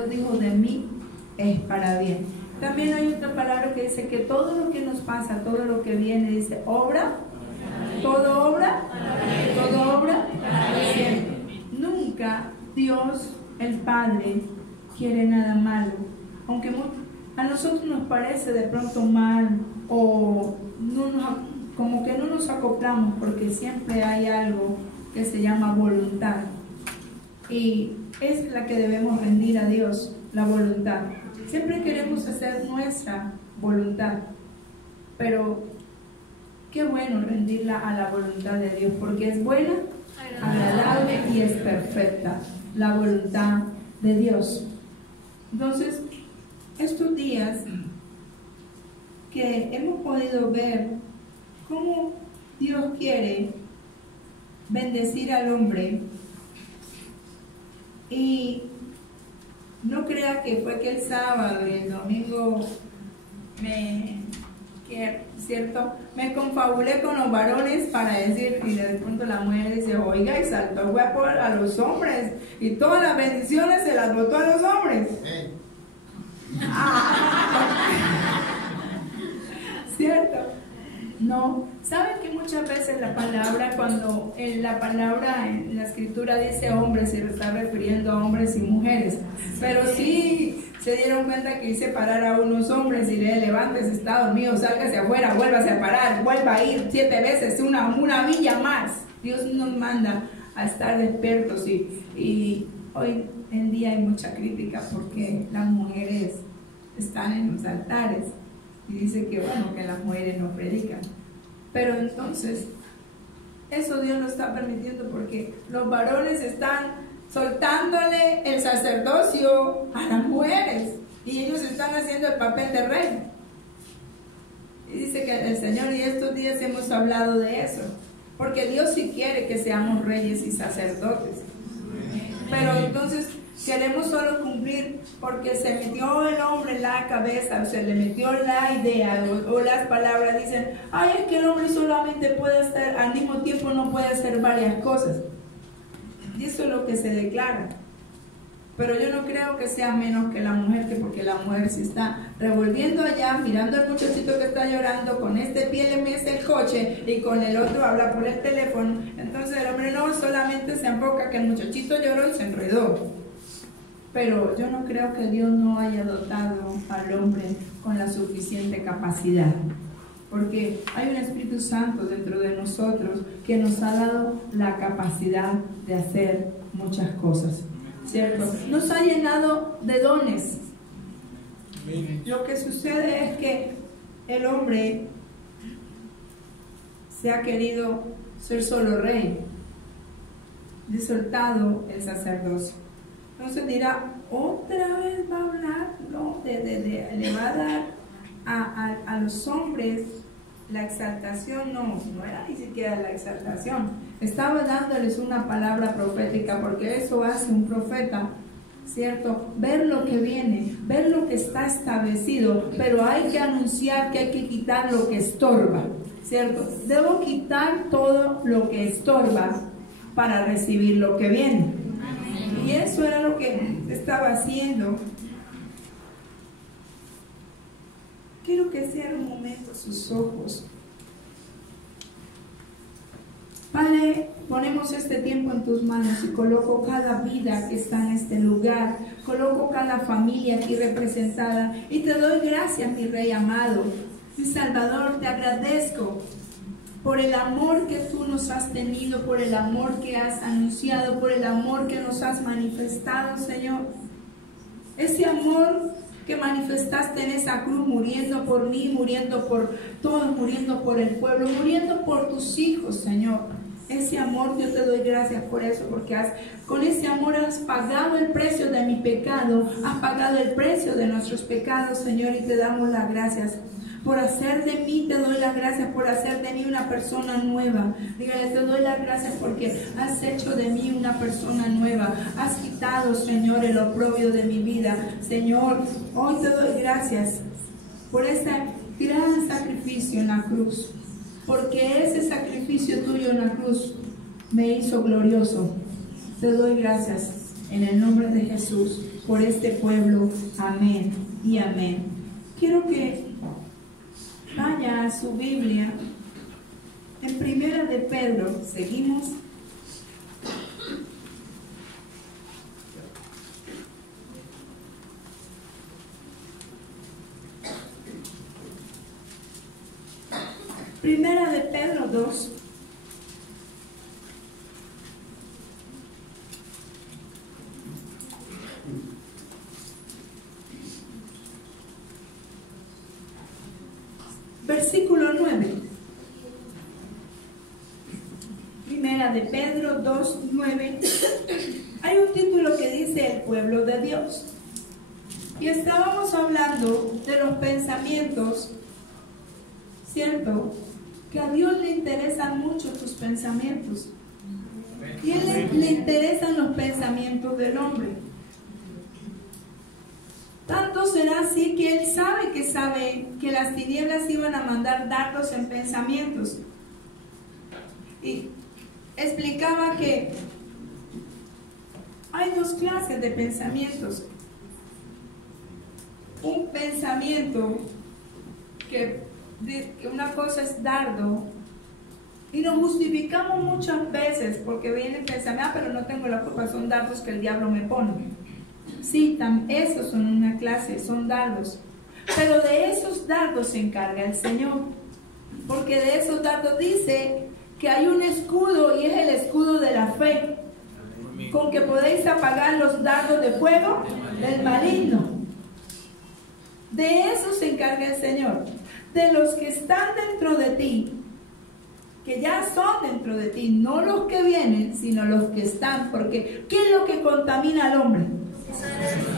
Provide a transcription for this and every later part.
Dios dijo de mí es para bien. También hay otra palabra que dice que todo lo que nos pasa, todo lo que viene, dice, obra, todo obra, siempre. Nunca Dios, el Padre, quiere nada malo. Aunque a nosotros nos parece de pronto mal o como que no nos acoplamos, porque siempre hay algo que se llama voluntad. Y es la que debemos rendir a Dios, la voluntad. Siempre queremos hacer nuestra voluntad, pero qué bueno rendirla a la voluntad de Dios, porque es buena, agradable y es perfecta la voluntad de Dios. Entonces, estos días que hemos podido ver cómo Dios quiere bendecir al hombre, y no crea que fue que el sábado y el domingo me confabulé con los varones para decir, y de pronto la mujer dice, oiga, y saltó el huevo a los hombres y todas las bendiciones se las botó a los hombres. ¿Cierto? No, ¿saben que muchas veces la palabra, cuando la palabra en la escritura dice hombres, se está refiriendo a hombres y mujeres? Pero sí se dieron cuenta que hice parar a unos hombres y le levántese, está dormido, sálgase afuera, vuélvase a parar, vuelva a ir 7 veces, una milla más. Dios nos manda a estar despiertos, y hoy en día hay mucha crítica porque las mujeres están en los altares. Y dice que bueno, que las mujeres no predican. Pero entonces, eso Dios lo está permitiendo porque los varones están soltándole el sacerdocio a las mujeres. Y ellos están haciendo el papel de rey. Y dice que el Señor, y estos días hemos hablado de eso. Porque Dios sí quiere que seamos reyes y sacerdotes. Pero entonces queremos solo cumplir porque se metió el hombre en la cabeza, o se le metió la idea, o las palabras dicen, ay, es que el hombre solamente puede estar, al mismo tiempo no puede hacer varias cosas. Y eso es lo que se declara. Pero yo no creo que sea menos que la mujer, porque la mujer se está revolviendo allá, mirando al muchachito que está llorando, con este pie le mece el coche y con el otro habla por el teléfono. Entonces el hombre no solamente se enfoca que el muchachito lloró y se enredó. Pero yo no creo que Dios no haya dotado al hombre con la suficiente capacidad, porque hay un Espíritu Santo dentro de nosotros que nos ha dado la capacidad de hacer muchas cosas, ¿cierto? Nos ha llenado de dones. Lo que sucede es que el hombre se ha querido ser solo rey, ha soltado el sacerdocio. Entonces dirá, otra vez va a hablar, no, le va a dar a los hombres la exaltación. No era ni siquiera la exaltación, estaba dándoles una palabra profética, porque eso hace un profeta, ¿cierto? Ver lo que viene, ver lo que está establecido, pero hay que anunciar que hay que quitar lo que estorba, ¿cierto? Debo quitar todo lo que estorba para recibir lo que viene. Y eso era lo que estaba haciendo. Quiero que cierren un momento sus ojos. Padre, ponemos este tiempo en tus manos y coloco cada vida que está en este lugar, coloco cada familia aquí representada y te doy gracias, mi Rey amado, mi Salvador. Te agradezco por el amor que tú nos has tenido, por el amor que has anunciado, por el amor que nos has manifestado, Señor. Ese amor que manifestaste en esa cruz, muriendo por mí, muriendo por todos, muriendo por el pueblo, muriendo por tus hijos, Señor. Ese amor, yo te doy gracias por eso, porque con ese amor has pagado el precio de mi pecado, has pagado el precio de nuestros pecados, Señor, y te damos las gracias. Por hacer de mí, te doy las gracias por hacer de mí una persona nueva. Dígale, te doy las gracias porque has hecho de mí una persona nueva. Has quitado, Señor, el oprobio de mi vida. Señor, hoy te doy gracias por este gran sacrificio en la cruz, porque ese sacrificio tuyo en la cruz me hizo glorioso. Te doy gracias en el nombre de Jesús. por este pueblo. Amén y amén. Quiero que vaya a su Biblia en Primera de Pedro. Seguimos. Primera de Pedro 2. Versículo 9. Primera de Pedro 2, 9. Hay un título que dice el pueblo de Dios. Y estábamos hablando de los pensamientos, ¿cierto? Que a Dios le interesan mucho tus pensamientos. Y a Él le interesan los pensamientos del hombre. Tanto será así que Él sabe que las tinieblas iban a mandar dardos en pensamientos. Y explicaba que hay dos clases de pensamientos. Un pensamiento que una cosa es dardo, y nos justificamos muchas veces porque viene el pensamiento, pero no tengo la culpa, son dardos que el diablo me pone. Sí, esos son una clase, son dardos, pero de esos dardos se encarga el Señor, porque de esos dardos dice que hay un escudo, y es el escudo de la fe, con que podéis apagar los dardos de fuego del maligno. De eso se encarga el Señor. De los que están dentro de ti, que ya son dentro de ti, no los que vienen, sino los que están, porque ¿qué es lo que contamina al hombre?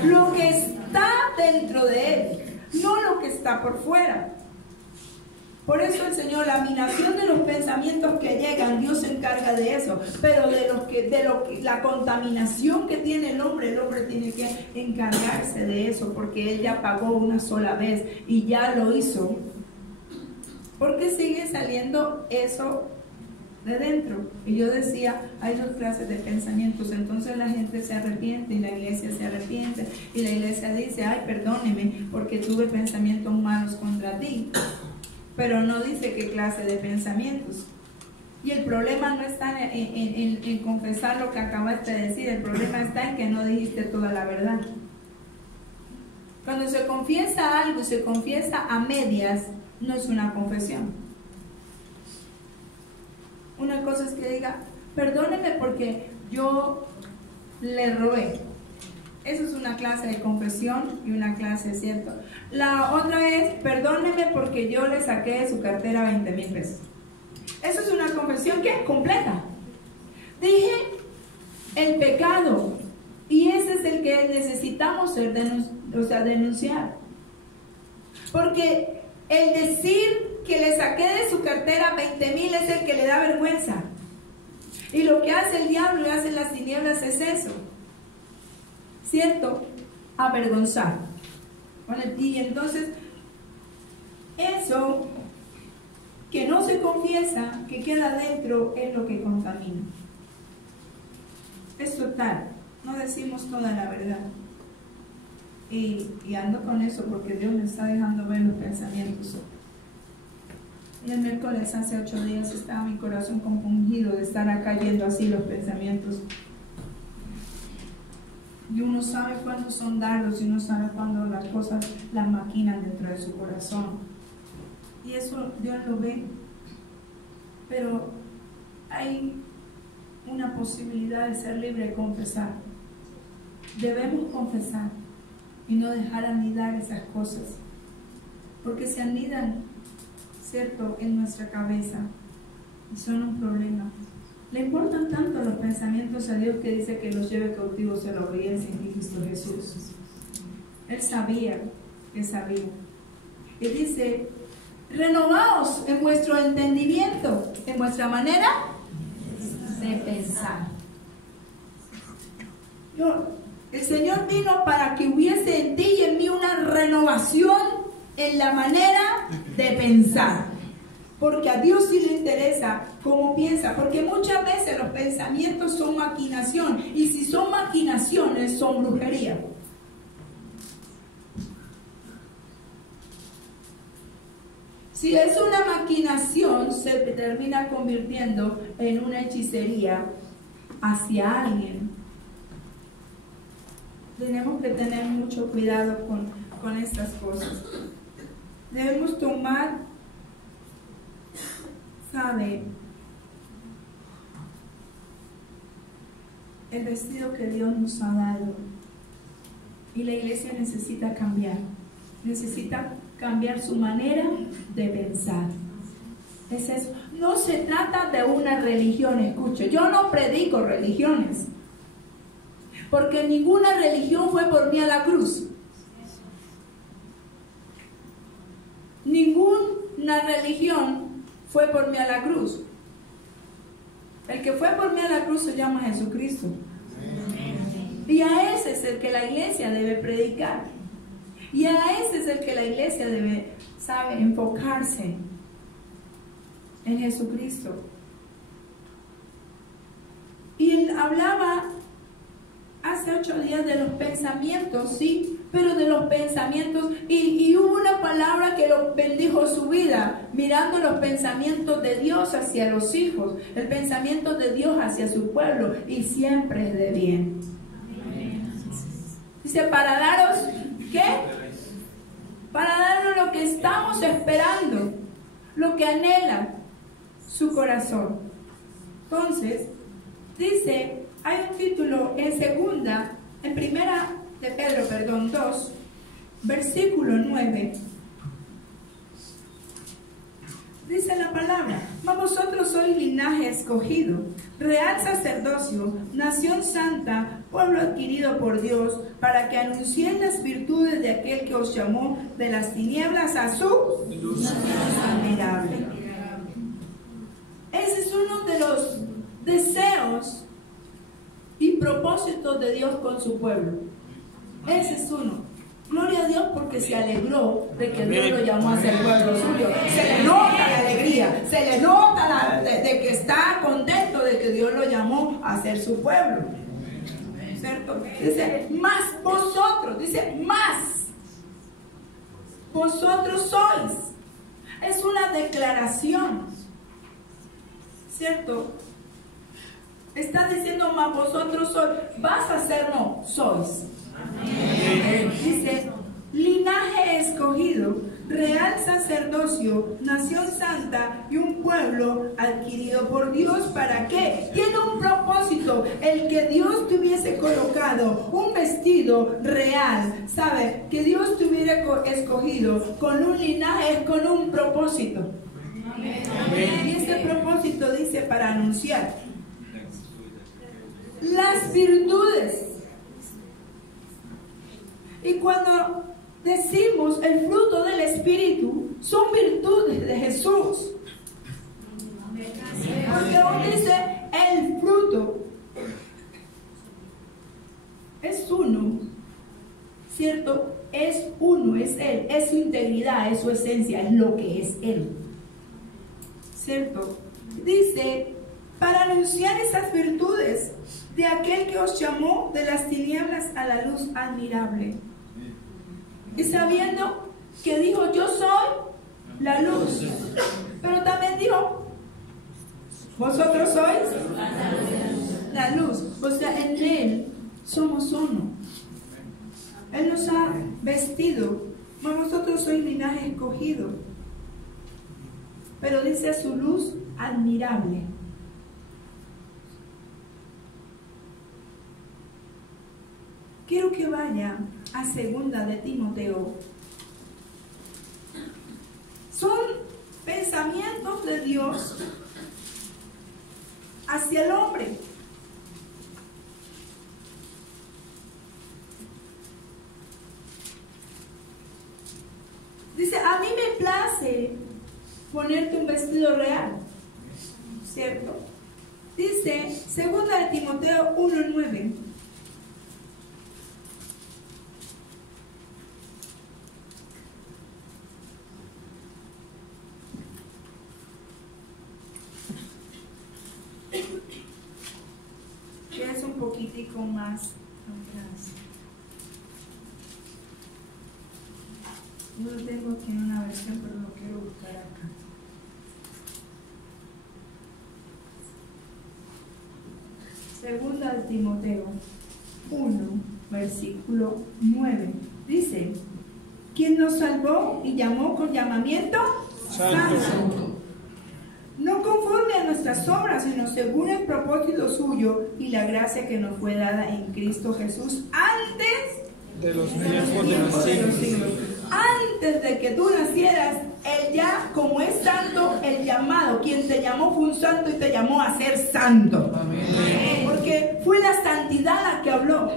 Lo que está dentro de él, no lo que está por fuera. Por eso el Señor, la dominación de los pensamientos que llegan, Dios se encarga de eso, pero la contaminación que tiene el hombre tiene que encargarse de eso, porque Él ya pagó una sola vez y ya lo hizo. ¿Por qué sigue saliendo eso de dentro? Y yo decía, hay dos clases de pensamientos. Entonces la gente se arrepiente y la iglesia se arrepiente y la iglesia dice, ay, perdóneme porque tuve pensamientos malos contra ti, pero no dice qué clase de pensamientos. Y el problema no está en confesar lo que acabaste de decir, el problema está en que no dijiste toda la verdad. Cuando se confiesa algo y se confiesa a medias, no es una confesión. Una cosa es que diga, perdóneme porque yo le robé. Eso es una clase de confesión y una clase, ¿cierto? La otra es, perdóneme porque yo le saqué de su cartera 20,000 pesos. Eso es una confesión que es completa. Dije el pecado, y ese es el que necesitamos denunciar. Porque el decir que le saqué de su cartera 20,000 es el que le da vergüenza. Y lo que hace el diablo y hacen las tinieblas es eso, ¿cierto? Avergonzar. Y entonces, eso que no se confiesa, que queda dentro, es lo que contamina. Es total. No decimos toda la verdad. Y ando con eso porque Dios me está dejando ver los pensamientos. Y el miércoles, hace 8 días, estaba mi corazón compungido de estar acá yendo así los pensamientos. Y uno sabe cuándo son dardos y uno sabe cuándo las cosas las maquinan dentro de su corazón. Y eso Dios lo ve. Pero hay una posibilidad de ser libre de confesar. Debemos confesar y no dejar anidar esas cosas, porque se anidan, ¿cierto?, en nuestra cabeza y son un problema. Le importan tanto los pensamientos a Dios que dice que los lleve cautivos a la obediencia en Cristo Jesús. Él sabía que sabía. Y dice, renovaos en vuestro entendimiento, en vuestra manera de pensar. El Señor vino para que hubiese en ti y en mí una renovación en la manera de pensar. Porque a Dios sí le interesa cómo piensa. Porque muchas veces los pensamientos son maquinación. Y si son maquinaciones, son brujería. Si es una maquinación, se termina convirtiendo en una hechicería hacia alguien. Tenemos que tener mucho cuidado con estas cosas. Debemos tomar, ¿sabe?, el vestido que Dios nos ha dado. Y la iglesia necesita cambiar. Necesita cambiar su manera de pensar. Es eso. No se trata de una religión, escuche. Yo no predico religiones. Porque ninguna religión fue por mí a la cruz. Ninguna religión fue por mí a la cruz. El que fue por mí a la cruz se llama Jesucristo. Y a ese es el que la iglesia debe predicar. Y a ese es el que la iglesia debe, ¿sabe?, enfocarse en Jesucristo. Y él hablaba hace 8 días de los pensamientos, sí, pero de los pensamientos, y hubo una palabra que lo bendijo su vida, mirando los pensamientos de Dios hacia los hijos, el pensamiento de Dios hacia su pueblo, y siempre es de bien. Dice, para daros, ¿qué? Para darnos lo que estamos esperando, lo que anhela su corazón. Entonces, dice, hay un título en primera de Pedro, 2, versículo 9. Dice la palabra: mas vosotros sois linaje escogido, real sacerdocio, nación santa, pueblo adquirido por Dios, para que anunciéis las virtudes de aquel que os llamó de las tinieblas a su luz admirable. Ese es uno de los deseos y propósitos de Dios con su pueblo. Ese es uno. Gloria a Dios, porque se alegró de que Dios lo llamó a ser pueblo suyo. Se le nota la alegría, se le nota de que está contento de que Dios lo llamó a ser su pueblo. ¿Cierto? Dice, más vosotros, dice, más vosotros sois. Es una declaración, ¿cierto? Está diciendo, más vosotros sois. Vas a ser, no, sois. Dice, linaje escogido, real sacerdocio, nación santa y un pueblo adquirido por Dios. ¿Para qué? Tiene un propósito. El que Dios te hubiese colocado un vestido real, ¿sabe? Que Dios te hubiera escogido con un linaje, es con un propósito. Y ese propósito dice, para anunciar las virtudes. Y cuando decimos el fruto del Espíritu, son virtudes de Jesús. Porque aún dice el fruto. Es uno, ¿cierto? Es uno, es Él, es su integridad, es su esencia, es lo que es Él. ¿Cierto? Dice, para anunciar esas virtudes de aquel que os llamó de las tinieblas a la luz admirable. Y sabiendo que dijo, yo soy la luz, pero también dijo, vosotros sois la luz. O sea, en Él somos uno. Él nos ha vestido, vosotros sois linaje escogido, pero dice su luz admirable. Quiero que vaya a 2 de Timoteo. Son pensamientos de Dios hacia el hombre. Dice, a mí me place ponerte un vestido real, ¿cierto? Dice 2 de Timoteo 1:9. Que es un poquitico más atrás. Yo lo tengo aquí en una versión, pero lo quiero buscar acá. Segunda de Timoteo 1, versículo 9. Dice: quien nos salvó y llamó con llamamiento santo, no conforme a nuestras obras, sino según el propósito suyo y la gracia que nos fue dada en Cristo Jesús antes de los tiempos de los siglos. Antes de que tú nacieras, Él ya, como es santo, el llamado, quien te llamó fue un santo y te llamó a ser santo. Amén. Porque fue la santidad la que habló.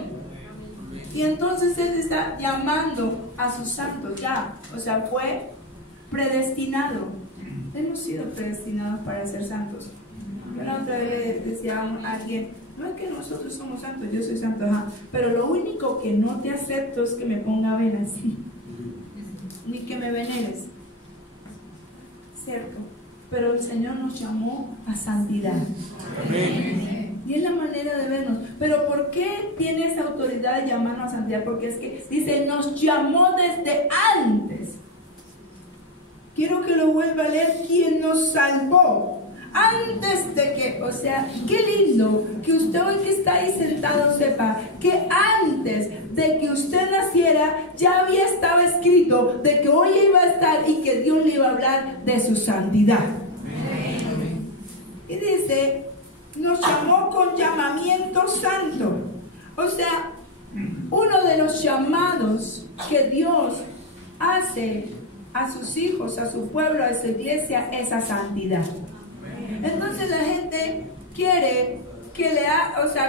Y entonces Él está llamando a sus santos ya. O sea, fue predestinado. Hemos sido predestinados para ser santos. Yo la otra vez le decía a alguien: no es que nosotros somos santos, yo soy santo, ajá, pero lo único que no te acepto es que me ponga velas, sí, ni que me veneres, ¿cierto? Pero el Señor nos llamó a santidad. Amén. Y es la manera de vernos. Pero ¿por qué tiene esa autoridad de llamarnos a santidad? Porque es que dice, nos llamó desde antes. Quiero que lo vuelva a leer: quien nos salvó antes de que, o sea, qué lindo que usted hoy que está ahí sentado sepa que antes de que usted naciera ya había estado escrito de que hoy iba a estar y que Dios le iba a hablar de su santidad. Amén. Y dice, nos llamó con llamamiento santo. O sea, uno de los llamados que Dios hace a sus hijos, a su pueblo, a su iglesia, es a santidad. Entonces la gente quiere que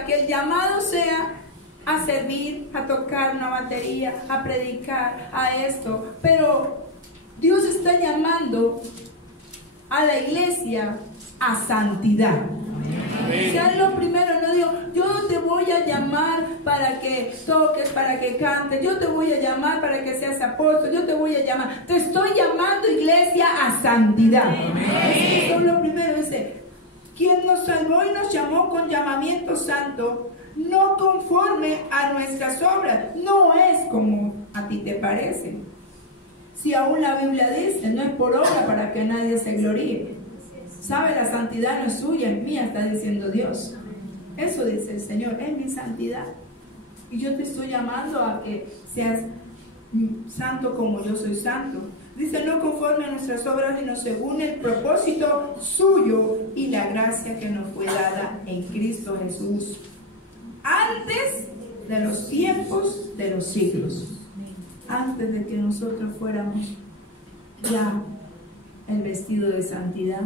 que el llamado sea a servir, a tocar una batería, a predicar, a esto. Pero Dios está llamando a la iglesia a santidad. O sea, lo primero, no digo, yo te voy a llamar para que toques, para que cantes, yo te voy a llamar para que seas apóstol, yo te voy a llamar, te estoy llamando, iglesia, a santidad. Eso es lo primero, dice, quien nos salvó y nos llamó con llamamiento santo, no conforme a nuestras obras, no es como a ti te parece. Si aún la Biblia dice, no es por obra para que nadie se gloríe. ¿Sabe? La santidad no es suya, es mía, está diciendo Dios. Eso dice el Señor, es mi santidad. Y yo te estoy llamando a que seas santo como yo soy santo. Dice, no conforme a nuestras obras, sino según el propósito suyo y la gracia que nos fue dada en Cristo Jesús. Antes de los tiempos de los siglos. Antes de que nosotros fuéramos, ya el vestido de santidad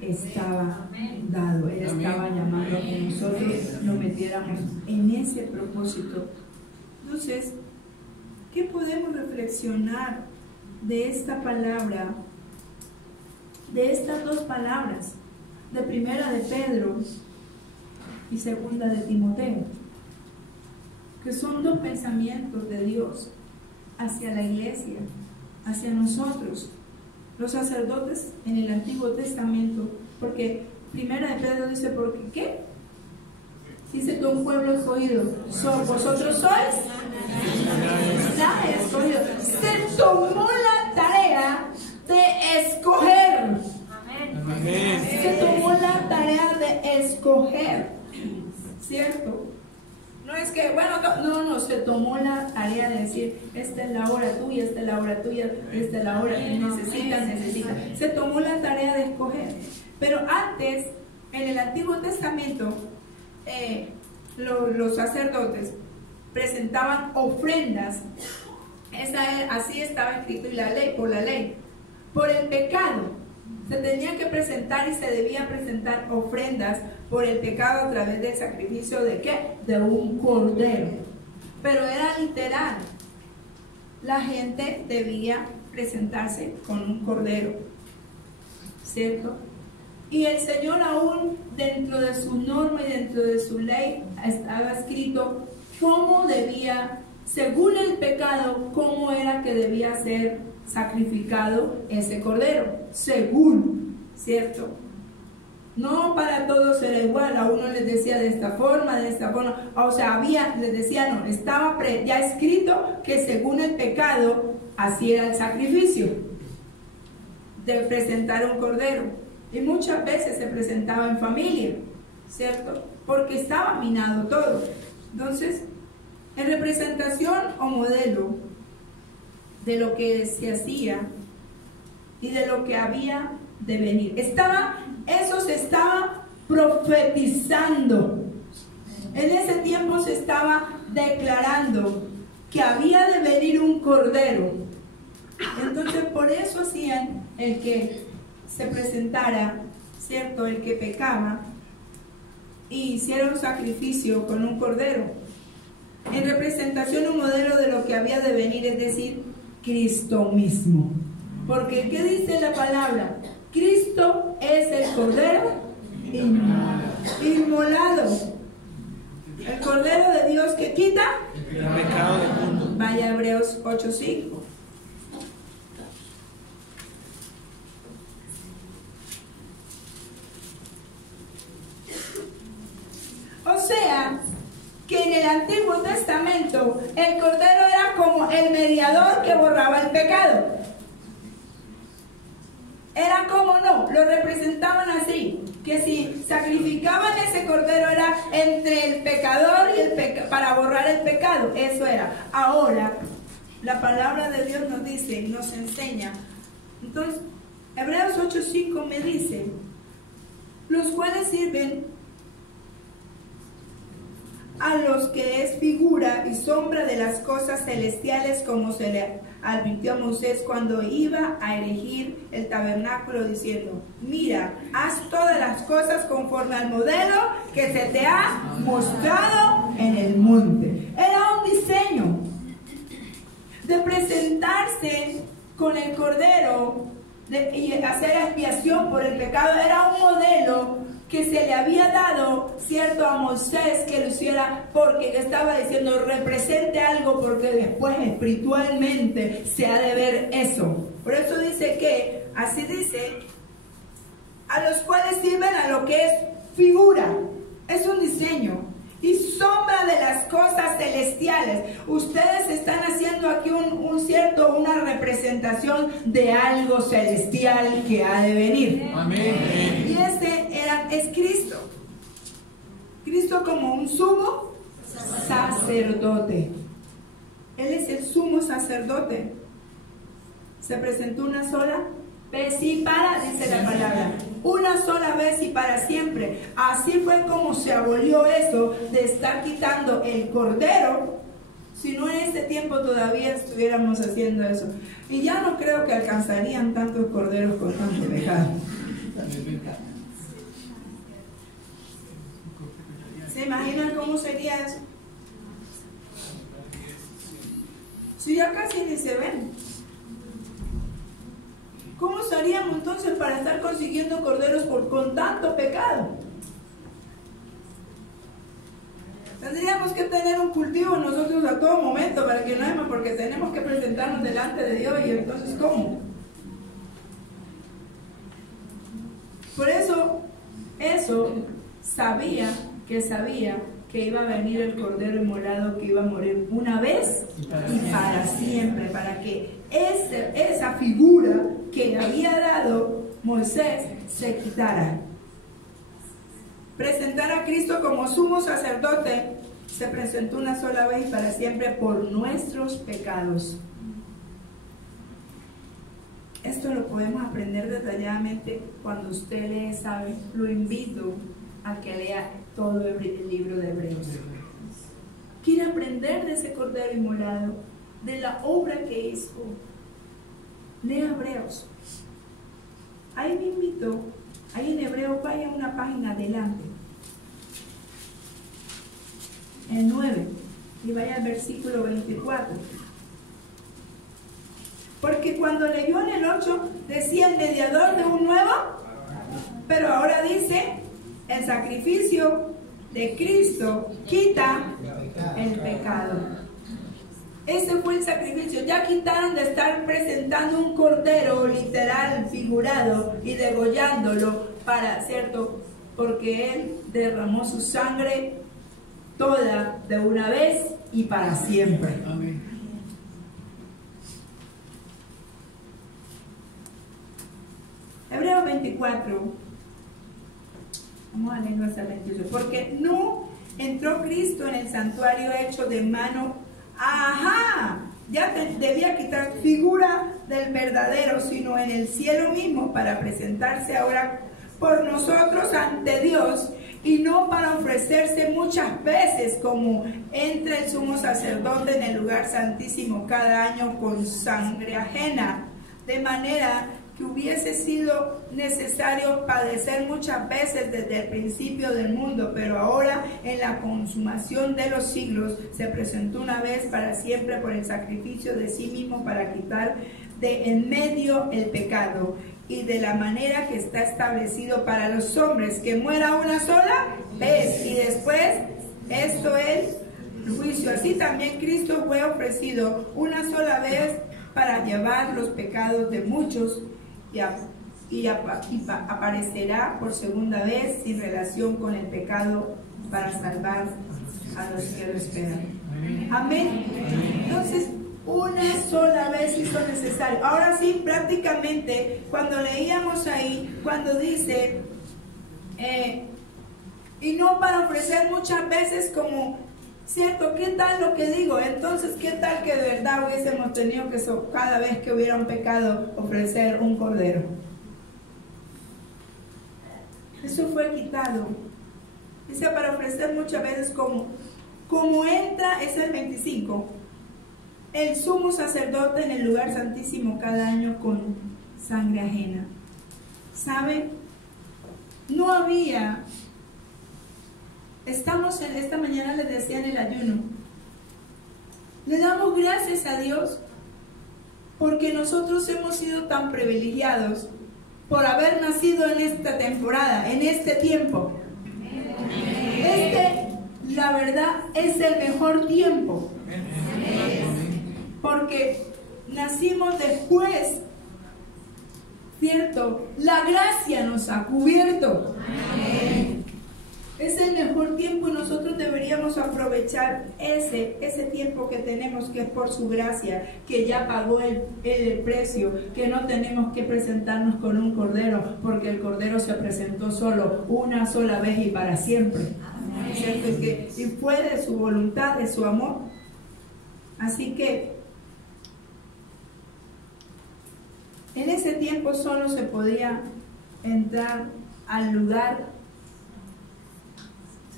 estaba dado. Él estaba llamando a que nosotros nos metiéramos en ese propósito. Entonces, ¿qué podemos reflexionar de esta palabra, de estas dos palabras, de primera de Pedro y segunda de Timoteo, que son dos pensamientos de Dios hacia la iglesia, hacia nosotros, los sacerdotes en el Antiguo Testamento? Porque primera de Pedro dice, ¿por qué? ¿Qué? Dice que un pueblo escogido, vosotros sois la escogido. Se tomó la tarea de escoger. Amén. Se tomó la tarea de escoger, ¿cierto? No es que, bueno, no, se tomó la tarea de decir, esta es la hora tuya, esta es la hora tuya, esta es la hora que necesitas. Se tomó la tarea de escoger. Pero antes, en el Antiguo Testamento, los sacerdotes presentaban ofrendas. Así estaba escrito en la ley, por el pecado. Se tenía que presentar y se debían presentar ofrendas por el pecado a través del sacrificio de ¿qué? De un cordero. Pero era literal. La gente debía presentarse con un cordero, ¿cierto? Y el Señor, aún dentro de su norma y dentro de su ley, estaba escrito cómo debía, según el pecado, cómo era que debía ser sacrificado ese cordero, según, ¿cierto? No para todos era igual, a uno les decía de esta forma, o sea, les decía no, estaba ya escrito que según el pecado, así era el sacrificio, de presentar un cordero. Y muchas veces se presentaba en familia, ¿cierto? porque estaba minado todo. Entonces, en representación o modelo de lo que se hacía y de lo que había de venir. Eso se estaba profetizando. En ese tiempo se estaba declarando que había de venir un cordero. Entonces, por eso hacían el que se presentara, ¿cierto? El que pecaba y hiciera un sacrificio con un cordero. En representación un modelo de lo que había de venir, es decir, Cristo mismo. Porque, ¿qué dice la palabra? Cristo es el cordero inmolado. El cordero de Dios que quita el pecado del mundo. Vaya a Hebreos 8:5. O sea, que en el Antiguo Testamento el cordero era como el mediador que borraba el pecado. Era como no, lo representaban así, que si sacrificaban ese cordero era entre el pecador y para borrar el pecado. Eso era. Ahora, la palabra de Dios nos dice, nos enseña. Entonces, Hebreos 8:5 me dice, los cuales sirven a los que es figura y sombra de las cosas celestiales, como se le advirtió a Moisés cuando iba a erigir el tabernáculo, diciendo, mira, haz todas las cosas conforme al modelo que se te ha mostrado en el monte. Era un diseño de presentarse con el cordero y hacer expiación por el pecado. Era un modelo que se le había dado, cierto, a Moisés que lo hiciera, porque le estaba diciendo, represente algo, porque después espiritualmente se ha de ver eso. Por eso dice que, así dice, a los cuales sirven a lo que es figura, es un diseño, y sombra de las cosas celestiales. Ustedes están haciendo aquí una representación de algo celestial que ha de venir. Amén. Y es Cristo. Cristo como un sumo sacerdote. Él es el sumo sacerdote. Se presentó una sola vez y dice la palabra, una sola vez y para siempre. Así fue como se abolió eso de estar quitando el cordero. Si no, en este tiempo todavía estuviéramos haciendo eso. Y ya no creo que alcanzarían tantos corderos con tanto pecado. ¿Se imaginan cómo sería eso? Si ya casi ni se ven. ¿Cómo estaríamos entonces para estar consiguiendo corderos con tanto pecado? Tendríamos que tener un cultivo nosotros a todo momento para que no haya, porque tenemos que presentarnos delante de Dios. Y entonces, ¿cómo? Por eso sabía que iba a venir el cordero inmolado, que iba a morir una vez y para siempre, para que esa figura que había dado Moisés se quitara. Presentar a Cristo como sumo sacerdote, se presentó una sola vez y para siempre por nuestros pecados. Esto lo podemos aprender detalladamente cuando usted lee, ¿sabe? Lo invito a que lea todo el libro de Hebreos. Quiere aprender de ese cordero inmolado, de la obra que hizo. Lea Hebreos. Ahí me invito, ahí en Hebreos, vaya una página adelante. El 9, y vaya al versículo 24. Porque cuando leyó en el 8, decía el mediador de un nuevo, pero ahora dice, el sacrificio de Cristo quita el pecado. Ese fue el sacrificio. Ya quitaron de estar presentando un cordero literal, figurado, y degollándolo para, ¿cierto? Porque Él derramó su sangre toda de una vez y para siempre. Amén. Hebreos 24. Vamos a leerlo hasta el 28. Porque no entró Cristo en el santuario hecho de mano. ¡Ajá! Ya debía quitar figura del verdadero, sino en el cielo mismo, para presentarse ahora por nosotros ante Dios, y no para ofrecerse muchas veces como entra el sumo sacerdote en el lugar santísimo cada año con sangre ajena, de manera que hubiese sido necesario padecer muchas veces desde el principio del mundo, pero ahora en la consumación de los siglos se presentó una vez para siempre por el sacrificio de sí mismo para quitar de en medio el pecado, y de la manera que está establecido para los hombres, que muera una sola vez y después esto es el juicio. Así también Cristo fue ofrecido una sola vez para llevar los pecados de muchos, y aparecerá por segunda vez sin relación con el pecado para salvar a los que lo esperan. Amén. Entonces, una sola vez hizo necesario. Ahora sí, prácticamente, cuando leíamos ahí, cuando dice, y no para ofrecer muchas veces como, ¿cierto? ¿Qué tal lo que digo? Entonces, ¿qué tal que de verdad hubiésemos tenido que cada vez que hubiera un pecado ofrecer un cordero? Eso fue quitado. Dice para ofrecer muchas veces como entra, es el 25, el sumo sacerdote en el lugar santísimo cada año con sangre ajena. ¿Sabe? No había... Estamos en esta mañana, les decía, en el ayuno. Le damos gracias a Dios porque nosotros hemos sido tan privilegiados por haber nacido en esta temporada, en este tiempo. La verdad, es el mejor tiempo. Porque nacimos después, ¿cierto? La gracia nos ha cubierto. Es el mejor tiempo y nosotros deberíamos aprovechar ese tiempo que tenemos, que es por su gracia, que ya pagó el precio, que no tenemos que presentarnos con un cordero, porque el cordero se presentó solo una sola vez y para siempre. ¿Cierto? Y fue de su voluntad, de su amor. Así que en ese tiempo solo se podía entrar al lugar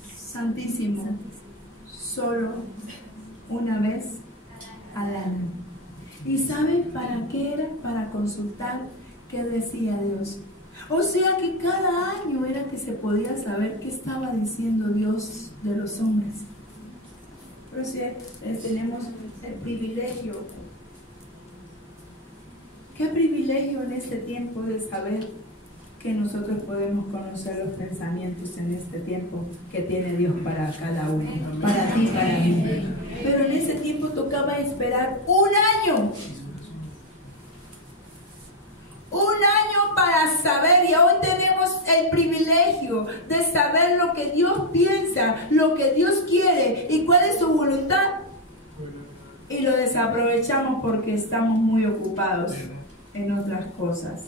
santísimo solo una vez al año. ¿Y saben para qué era? Para consultar qué decía Dios. O sea que cada año era que se podía saber qué estaba diciendo Dios de los hombres. Pero sí, tenemos el privilegio. Qué privilegio en este tiempo de saber que nosotros podemos conocer los pensamientos en este tiempo que tiene Dios para cada uno, para ti, para mí. Pero en ese tiempo tocaba esperar un año para saber, y hoy tenemos el privilegio de saber lo que Dios piensa, lo que Dios quiere y cuál es su voluntad, y lo desaprovechamos porque estamos muy ocupados en otras cosas.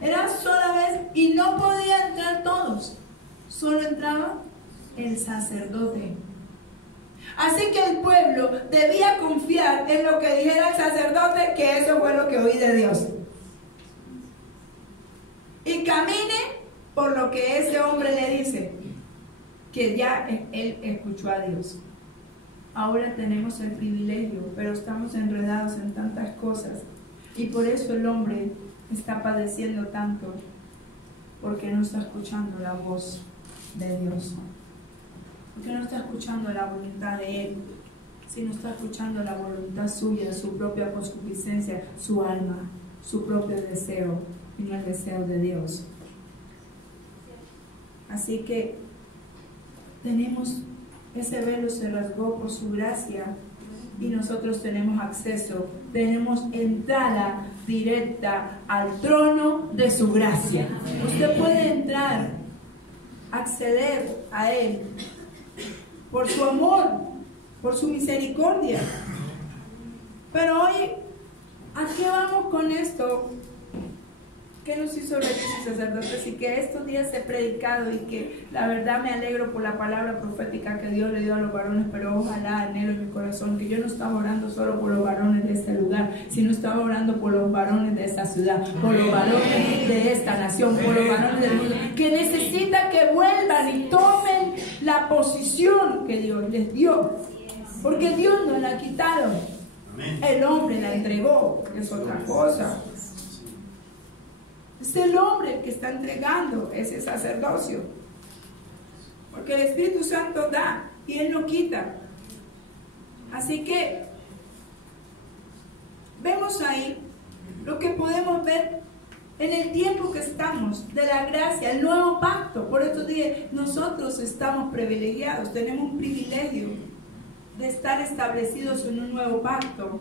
Era sola vez y no podían entrar todos, solo entraba el sacerdote. Así que el pueblo debía confiar en lo que dijera el sacerdote, que eso fue lo que oí de Dios. Y camine por lo que ese hombre le dice, que ya él escuchó a Dios. Ahora tenemos el privilegio, pero estamos enredados en tantas cosas. Y por eso el hombre está padeciendo tanto, porque no está escuchando la voz de Dios, porque no está escuchando la voluntad de Él, sino está escuchando la voluntad suya, su propia concupiscencia, su alma, su propio deseo, y no el deseo de Dios. Así que tenemos, ese velo se rasgó por su gracia y nosotros tenemos acceso, tenemos entrada directa al trono de su gracia. Usted puede entrar, acceder a Él por su amor, por su misericordia. Pero hoy, ¿a qué vamos con esto? que nos hizo reyes y sacerdotes, y que estos días he predicado, y que la verdad me alegro por la palabra profética que Dios le dio a los varones, pero ojalá anhelo en mi corazón que yo no estaba orando solo por los varones de este lugar, sino estaba orando por los varones de esta ciudad, por los varones de esta nación, por los varones del mundo, que necesitan que vuelvan y tomen la posición que Dios les dio, porque Dios no la ha quitado, el hombre la entregó, que es otra cosa. Es el hombre el que está entregando ese sacerdocio, porque el Espíritu Santo da y Él no quita. Así que vemos ahí lo que podemos ver en el tiempo que estamos, de la gracia, el nuevo pacto. Por eso dije, nosotros estamos privilegiados, tenemos un privilegio de estar establecidos en un nuevo pacto,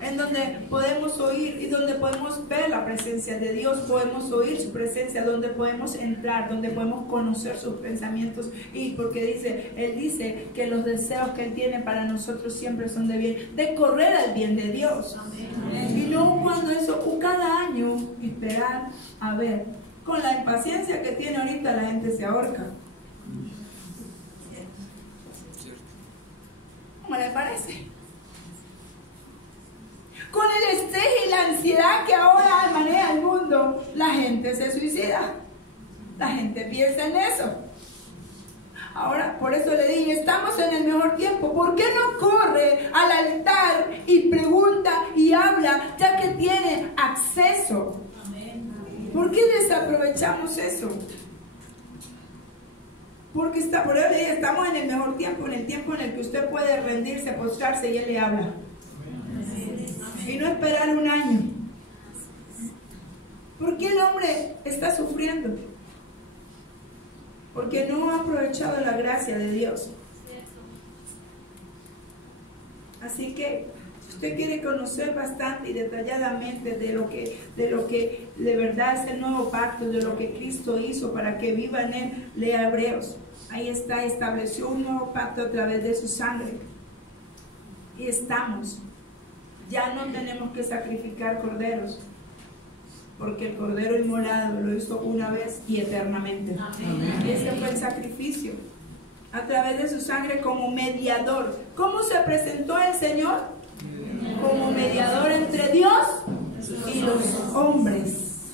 en donde podemos oír y donde podemos ver la presencia de Dios, podemos oír su presencia, donde podemos entrar, donde podemos conocer sus pensamientos. Y porque Él dice que los deseos que Él tiene para nosotros siempre son de bien, de correr al bien de Dios. Amén. Y no cuando eso, cada año esperar a ver. Con la impaciencia que tiene ahorita, la gente se ahorca. ¿Cómo le parece? Con el estrés y la ansiedad que ahora maneja el mundo, la gente se suicida. La gente piensa en eso. Ahora, por eso le dije, estamos en el mejor tiempo. ¿Por qué no corre al altar y pregunta y habla, ya que tiene acceso? ¿Por qué desaprovechamos eso? Porque por eso le dije, estamos en el mejor tiempo, en el tiempo en el que usted puede rendirse, postrarse y Él le habla. Y no esperar un año. ¿Por qué el hombre está sufriendo? Porque no ha aprovechado la gracia de Dios. Así que usted quiere conocer bastante y detalladamente de lo que de verdad es el nuevo pacto, de lo que Cristo hizo para que viva en Él. Lea Hebreos. Ahí está, estableció un nuevo pacto a través de su sangre. Y estamos. Ya no tenemos que sacrificar corderos, porque el cordero inmolado lo hizo una vez y eternamente. Amén. Y ese fue el sacrificio, a través de su sangre como mediador. ¿Cómo se presentó el Señor? Como mediador entre Dios y los hombres,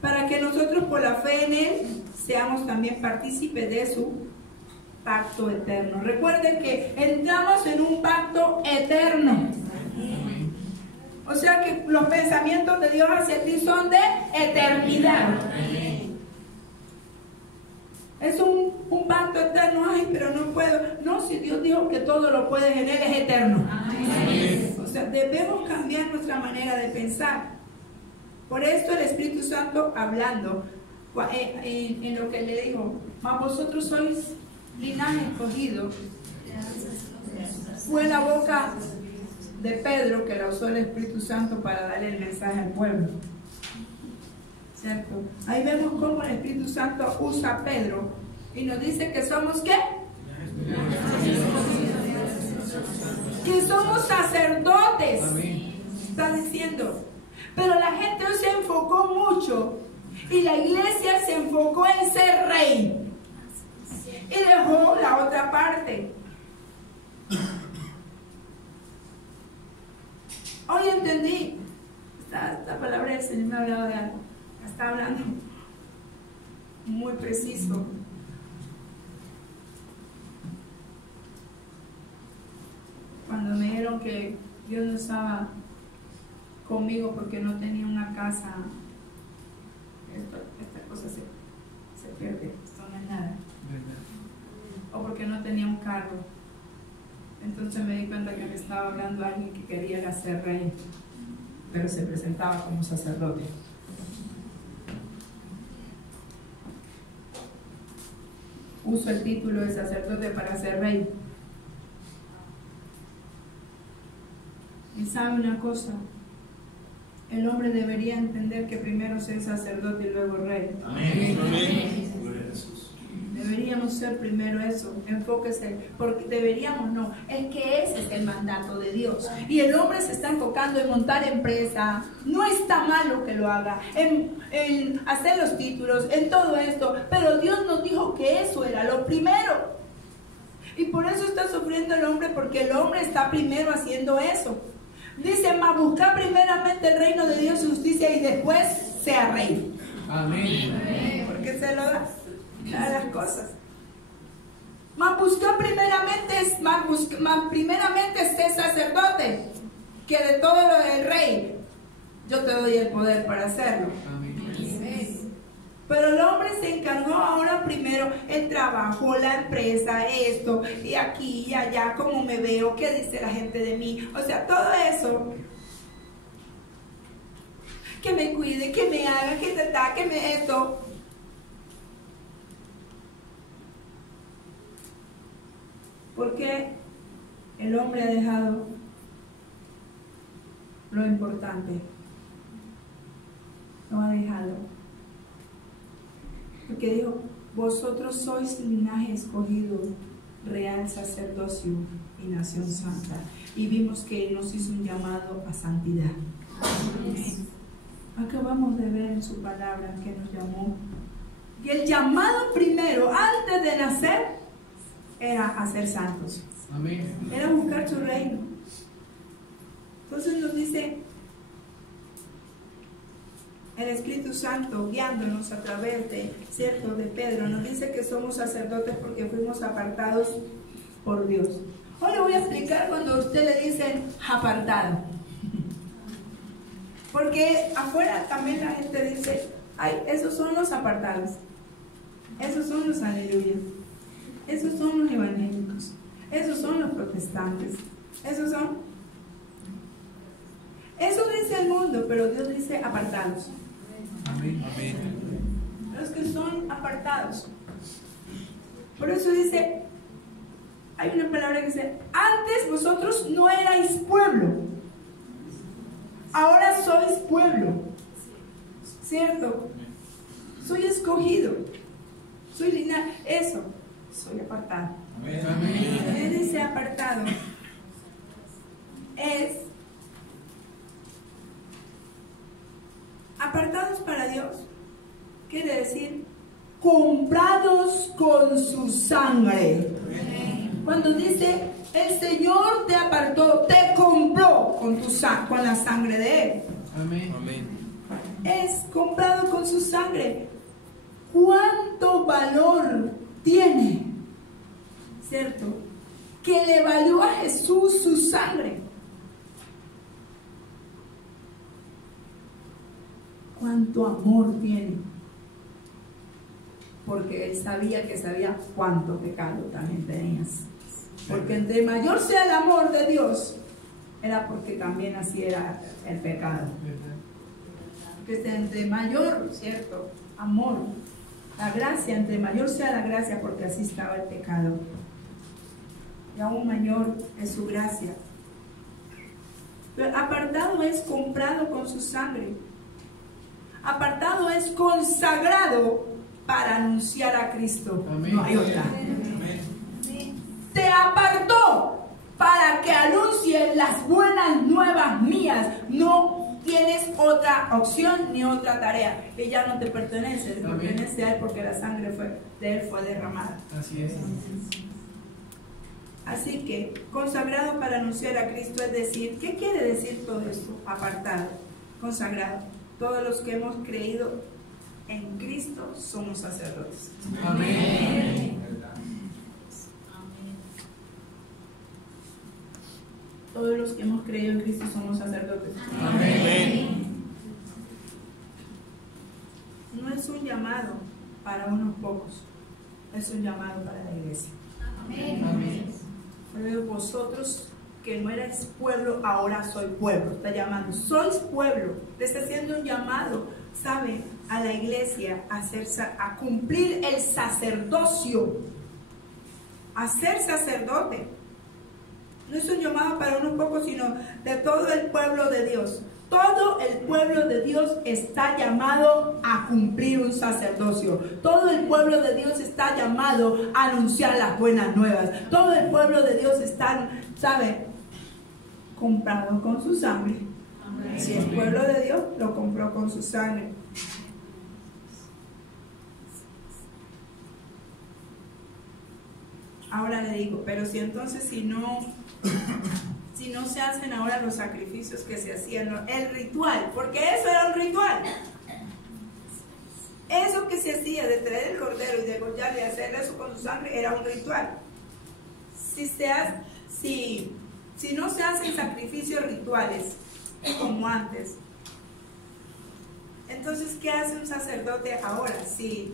para que nosotros por la fe en Él seamos también partícipes de su pacto eterno. Recuerden que entramos en un pacto eterno. O sea que los pensamientos de Dios hacia ti son de eternidad. Es un pacto eterno. Ay, pero no puedo. No, si Dios dijo que todo lo puedes en Él, es eterno. O sea, debemos cambiar nuestra manera de pensar. Por esto el Espíritu Santo hablando en lo que le dijo, mas vosotros sois linaje escogido. Fue la boca de Pedro que la usó el Espíritu Santo para darle el mensaje al pueblo. ¿Cierto? Ahí vemos cómo el Espíritu Santo usa a Pedro y nos dice que somos ¿qué? Que somos sacerdotes. Está diciendo. Pero la gente hoy se enfocó mucho y la iglesia se enfocó en ser rey y dejó la otra parte. Hoy entendí, esta palabra del Señor me ha hablado de algo, está hablando muy preciso. Cuando me dijeron que Dios no estaba conmigo porque no tenía una casa, esta cosa se pierde, esto no es nada. O porque no tenía un carro. Entonces me di cuenta que me estaba hablando a alguien que quería ser rey, pero se presentaba como sacerdote. Uso el título de sacerdote para ser rey. Y sabe una cosa, el hombre debería entender que primero ser sacerdote y luego rey. Amén. Amén. Deberíamos ser primero eso, enfóquese, porque deberíamos no, es que ese es el mandato de Dios. Y el hombre se está enfocando en montar empresa, no está malo que lo haga, en hacer los títulos, en todo esto, pero Dios nos dijo que eso era lo primero. Y por eso está sufriendo el hombre, porque el hombre está primero haciendo eso. Dice, mas buscar primeramente el reino de Dios y justicia y después sea rey. Amén. Porque se lo da a las cosas. Mas buscar primeramente ser sacerdote, que de todo lo del rey yo te doy el poder para hacerlo. Amén. Pero el hombre se encargó ahora primero el trabajo, la empresa, esto, y aquí y allá, cómo me veo, qué dice la gente de mí. O sea, todo eso. Que me cuide, que me haga, que me esto. Porque el hombre ha dejado lo importante. Lo ha dejado. Porque dijo, vosotros sois linaje escogido, real sacerdocio y nación santa. Y vimos que Él nos hizo un llamado a santidad. Acabamos de ver en su palabra que nos llamó. Y el llamado primero, antes de nacer, era a ser santos. Amén. Era buscar su reino. Entonces nos dice el Espíritu Santo guiándonos a través de, ¿cierto?, de Pedro, nos dice que somos sacerdotes porque fuimos apartados por Dios. Hoy le voy a explicar cuando a usted le dicen apartado. Porque afuera también la gente dice, ay, esos son los apartados. Esos son los aleluyas. Esos son los evangélicos. Esos son los protestantes. Esos son. Eso dice el mundo, pero Dios dice apartados. Amén. Amén. Los que son apartados. Por eso dice, hay una palabra que dice, antes vosotros no erais pueblo, ahora sois pueblo. ¿Cierto? Soy escogido, soy linaje, eso, soy apartado. Amén. Él dice apartado, es apartados para Dios, quiere decir comprados con su sangre. Cuando dice el Señor te apartó, te compró con la sangre de Él. Amén. Amén. Es comprado con su sangre. ¿Cuánto valor tiene? ¿Cierto? Que le valió a Jesús su sangre. ¿Cuánto amor tiene? Porque Él sabía cuánto pecado también tenías. Porque entre mayor sea el amor de Dios, era porque también así era el pecado. Que entre mayor, ¿cierto?, amor, la gracia, entre mayor sea la gracia, porque así estaba el pecado. Y aún mayor es su gracia. Pero apartado es comprado con su sangre. Apartado es consagrado para anunciar a Cristo. Amén. No hay otra. Amén. Te apartó para que anuncies las buenas nuevas mías. No tienes otra opción ni otra tarea. Que ya no te pertenece, te pertenece a Él porque la sangre de Él fue derramada. Así es. Así que consagrado para anunciar a Cristo, es decir, ¿qué quiere decir todo esto? Apartado, consagrado. Todos los que hemos creído en Cristo somos sacerdotes. Amén. Todos los que hemos creído en Cristo somos sacerdotes. Amén. No es un llamado para unos pocos, es un llamado para la iglesia. Amén. Pero vosotros que no erais pueblo, ahora soy pueblo. Está llamando, sois pueblo. Le está haciendo un llamado, ¿sabe?, a la iglesia a cumplir el sacerdocio, a ser sacerdote. No es un llamado para unos pocos, sino de todo el pueblo de Dios. Todo el pueblo de Dios está llamado a cumplir un sacerdocio. Todo el pueblo de Dios está llamado a anunciar las buenas nuevas. Todo el pueblo de Dios está, ¿sabe?, comprado con su sangre. Si el pueblo de Dios lo compró con su sangre. Ahora le digo, pero si entonces si no se hacen ahora los sacrificios que se hacían, el ritual, porque eso era un ritual. Eso que se hacía de traer el cordero y degollarle y hacer eso con su sangre era un ritual. Si no se hacen sacrificios rituales como antes, entonces ¿qué hace un sacerdote ahora? Si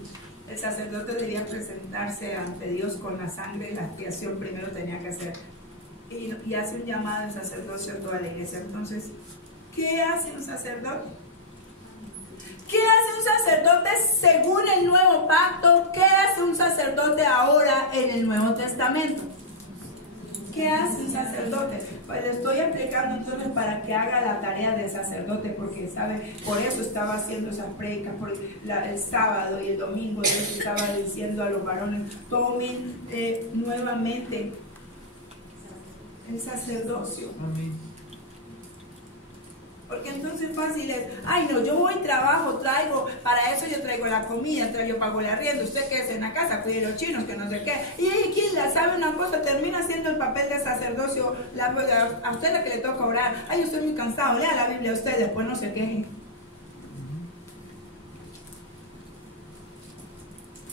el sacerdote debía presentarse ante Dios con la sangre, la expiación primero tenía que hacer, y hace un llamado al sacerdocio a toda la iglesia. Entonces, ¿qué hace un sacerdote? ¿Qué hace un sacerdote según el nuevo pacto? ¿Qué hace un sacerdote ahora en el Nuevo Testamento? ¿Qué hace un sacerdote? Pues le estoy explicando entonces para que haga la tarea del sacerdote, porque sabe, por eso estaba haciendo esas predicas, porque el sábado y el domingo Dios estaba diciendo a los varones, tomen nuevamente el sacerdocio. Porque entonces fácil es, ay no, yo voy, trabajo, traigo, para eso yo traigo la comida, entonces yo pago el arriendo, usted quédese en la casa, cuide los chinos, que no sé qué. Y ahí quien la sabe una cosa, termina haciendo el papel de sacerdocio, a usted la que le toca orar, ay yo estoy muy cansado, lea la Biblia a usted, después no se queje.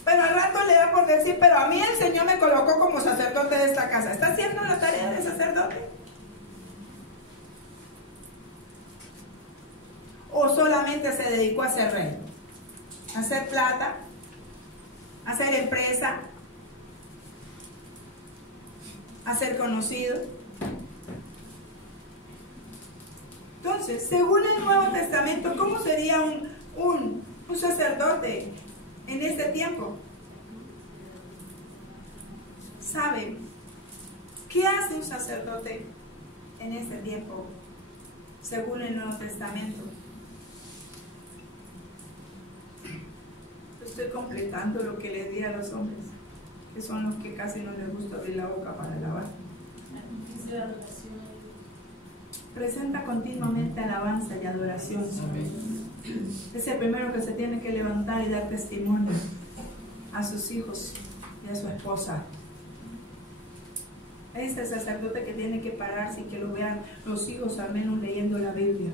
Pero al rato le da por decir, pero a mí el Señor me colocó como sacerdote de esta casa. ¿Está haciendo la tarea de sacerdote? ¿O solamente se dedicó a ser rey? A hacer plata, a hacer empresa, a ser conocido. Entonces, según el Nuevo Testamento, ¿cómo sería un sacerdote en este tiempo? ¿Saben qué hace un sacerdote en este tiempo según el Nuevo Testamento? Estoy completando lo que les di a los hombres, que son los que casi no les gusta abrir la boca para alabar. Presenta continuamente alabanza y adoración. Es el primero que se tiene que levantar y dar testimonio a sus hijos y a su esposa. Este sacerdote que tiene que pararse y que lo vean los hijos al menos leyendo la Biblia.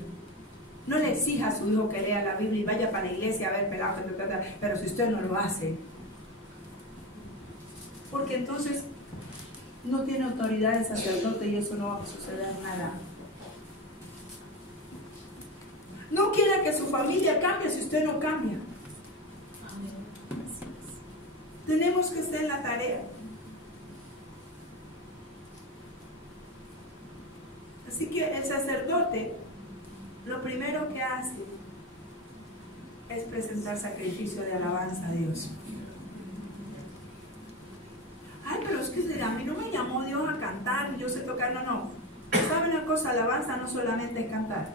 No le exija a su hijo que lea la Biblia y vaya para la iglesia a ver pelado, pero si usted no lo hace, porque entonces no tiene autoridad de sacerdote y eso no va a suceder nada. No quiera que su familia cambie si usted no cambia. Tenemos que estar en la tarea. Así que el sacerdote lo primero que hace es presentar sacrificio de alabanza a Dios. Ay, pero es que a mí no me llamó Dios a cantar, yo sé tocar, no. ¿Saben una cosa? Alabanza no solamente es cantar.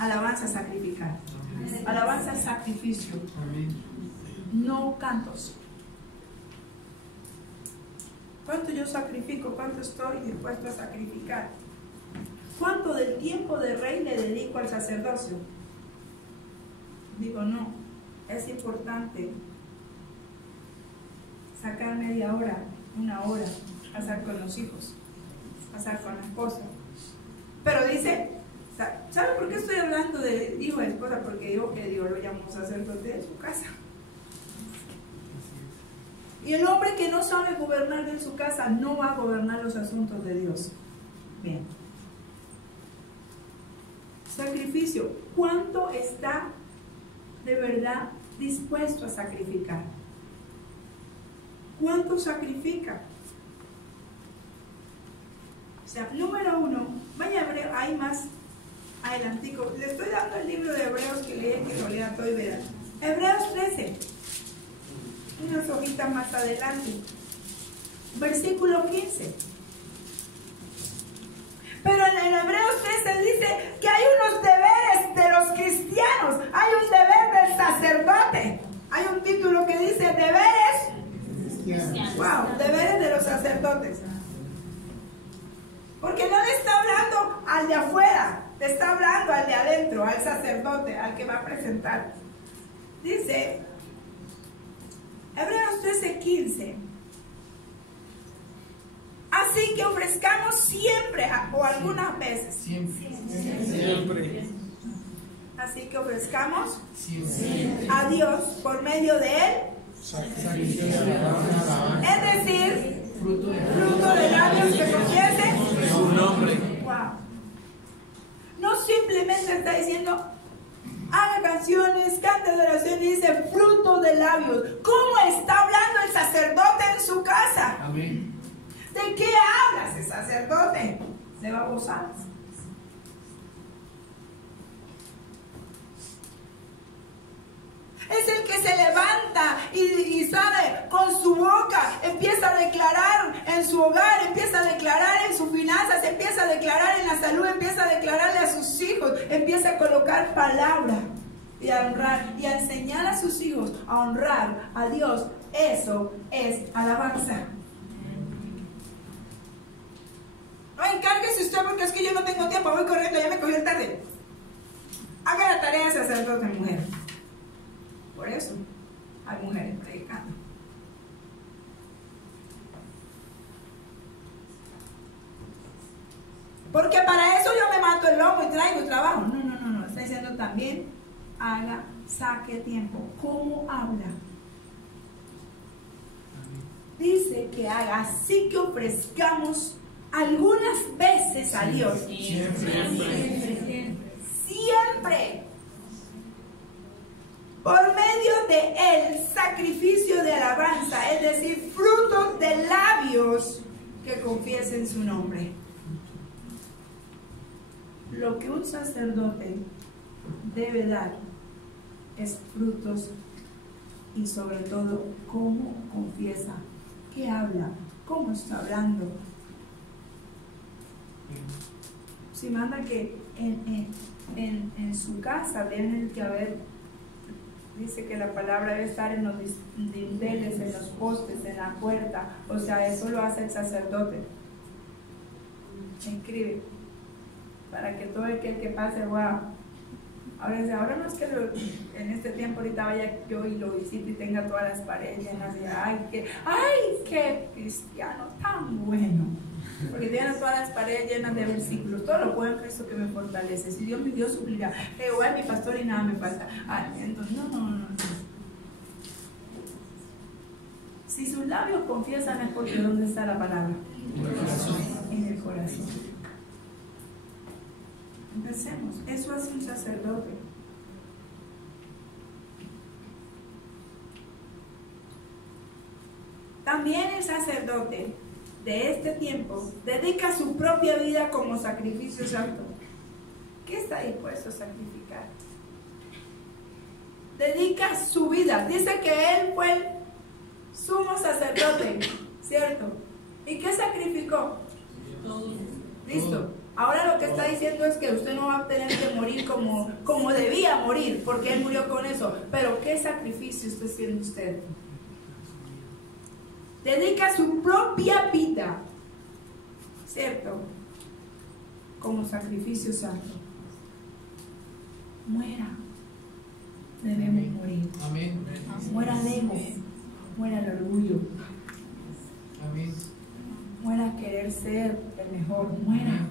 Alabanza es sacrificar. Alabanza es sacrificio. No cantos. ¿Cuánto yo sacrifico? ¿Cuánto estoy dispuesto a sacrificar? ¿Cuánto del tiempo de rey le dedico al sacerdocio? Digo, no, es importante sacar media hora, una hora, pasar con los hijos, pasar con la esposa. Pero dice, ¿sabe por qué estoy hablando de hijo y esposa? Porque digo que Dios lo llamó sacerdote de su casa. Y el hombre que no sabe gobernar en su casa no va a gobernar los asuntos de Dios. Bien. Sacrificio. ¿Cuánto está de verdad dispuesto a sacrificar? ¿Cuánto sacrifica? O sea, número uno, vaya a Hebreos, hay más adelantico. Le estoy dando el libro de Hebreos que lo lea todo y verá. Hebreos 13. Unas hojitas más adelante. Versículo 15. Pero en Hebreos 13 dice que hay unos deberes cristianos hay un deber del sacerdote. Hay un título que dice deberes. Wow, deberes de los sacerdotes. Porque no le está hablando al de afuera, le está hablando al de adentro, al sacerdote, al que va a presentar. Dice Hebreos 13:15. Así que ofrezcamos siempre, o algunas veces. Siempre. Así que ofrezcamos Siempre. a Dios por medio de Él. Es decir, fruto de labios que confiesen Su nombre. Wow. No simplemente está diciendo haga canciones, cante adoración, y dice fruto de labios. ¿Cómo está hablando el sacerdote en su casa? Amén. ¿De qué habla ese sacerdote? De babosadas. Es el que se levanta y sabe, con su boca empieza a declarar en su hogar, empieza a declarar en sus finanzas, empieza a declarar en la salud, empieza a declararle a sus hijos, empieza a colocar palabra y a honrar y a enseñar a sus hijos a honrar a Dios. Eso es alabanza. No, encárguese usted porque es que yo no tengo tiempo, voy corriendo, ya me cogió el tarde. Haga la tarea de sacerdote, mujer. Por eso hay mujeres predicando. Porque para eso yo me mato el lomo y traigo trabajo. No. Está diciendo también, haga, saque tiempo. ¿Cómo habla? Dice que haga, así que ofrezcamos algunas veces a Dios. Siempre. Por medio de él, sacrificio de alabanza, es decir, fruto de labios que confiesen su nombre. Lo que un sacerdote debe dar es frutos y sobre todo cómo confiesa, qué habla, cómo está hablando. Si manda que en su casa tiene que haber. Dice que la palabra debe estar en los dinteles, en los postes, en la puerta. O sea, eso lo hace el sacerdote. Escribe. Para que todo aquel que pase, wow. Ahora no es que en este tiempo ahorita vaya yo y lo visite y tenga todas las paredes llenas de ¡ay, qué cristiano tan bueno! Porque tiene todas las paredes llenas de versículos. Todo lo puedo en Cristo que me fortalece. Si Dios me dio suplirá. Jehová es mi pastor y nada me falta. Entonces, no. Si sus labios confiesan es porque ¿dónde está la palabra? En el corazón. Empecemos. Eso hace un sacerdote. También el sacerdote de este tiempo dedica su propia vida como sacrificio santo. ¿Qué está dispuesto a sacrificar? Dedica su vida. Dice que él fue el sumo sacerdote, ¿cierto? ¿Y qué sacrificó? Listo. Ahora lo que está diciendo es que usted no va a tener que morir como debía morir, porque él murió con eso. Pero ¿qué sacrificio está haciendo usted? Dedica su propia vida, ¿cierto? Como sacrificio santo. Muera. Debemos morir. Amén. Muera el ego, muera el orgullo. Amén. Muera querer ser el mejor, muera.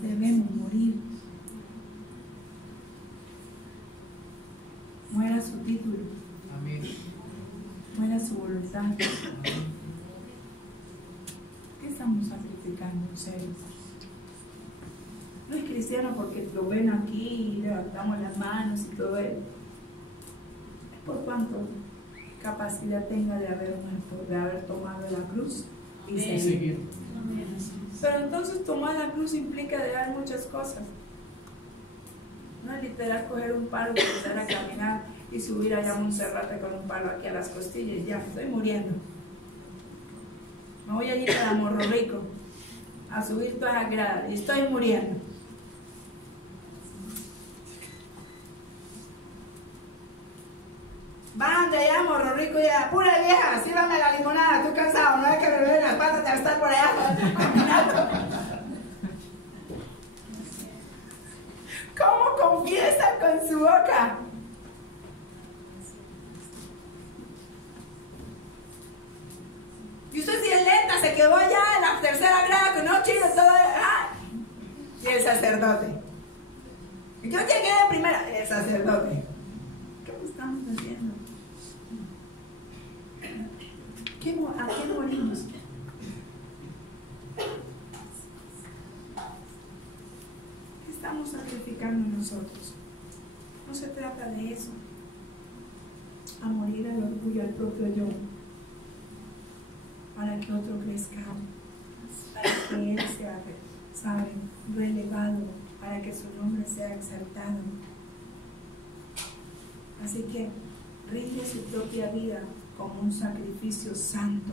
Debemos morir. Muera su título. Amén. Muera su voluntad. Amén. ¿Qué estamos sacrificando, en serio? No es cristiano porque lo ven aquí y levantamos las manos y todo eso. Es por cuanto capacidad tenga de haber muerto, de haber tomado la cruz y seguir. Pero entonces tomar la cruz implica dejar muchas cosas. No es literal coger un palo y empezar a caminar y subir allá a Monserrate con un palo aquí a las costillas y ya, estoy muriendo. Me voy allí para Morro Rico a subir todas las gradas y estoy muriendo. rico y ya, pura vieja, sírvame la limonada, estoy cansado, no hay que beber las patas de estar por allá caminando. ¿Cómo confiesa con su boca? Y usted si es lenta, se quedó allá en la tercera grada con no chido todo. Y el sacerdote. Yo llegué de primera, el sacerdote. ¿Qué estamos haciendo? ¿A qué morimos? ¿Qué estamos sacrificando nosotros? No se trata de eso. A morir al orgullo, al propio yo. Para que otro crezca, para que él sea, ¿sabe?, relevado, para que su nombre sea exaltado. Así que rige su propia vida como un sacrificio santo.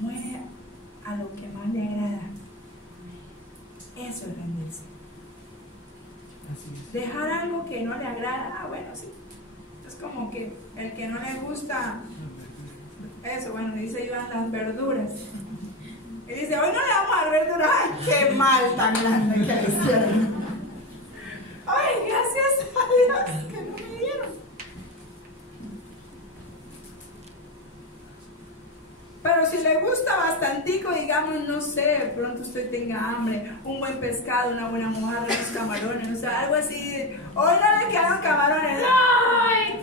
Muere a lo que más le agrada. Eso es rendirse. Dejar algo que no le agrada, bueno, sí. Es como que el que no le gusta eso, bueno, dice Iván, las verduras. Y dice, hoy no le vamos a dar verduras. ¡Ay, qué mal tan grande que le hicieron! ¡Ay, gracias a Dios que no me dieron! Pero si le gusta bastantico, digamos, no sé, de pronto usted tenga hambre, un buen pescado, una buena mojarra, unos camarones, o sea, algo así. Hoy no le quedaron camarones. ¡Ay!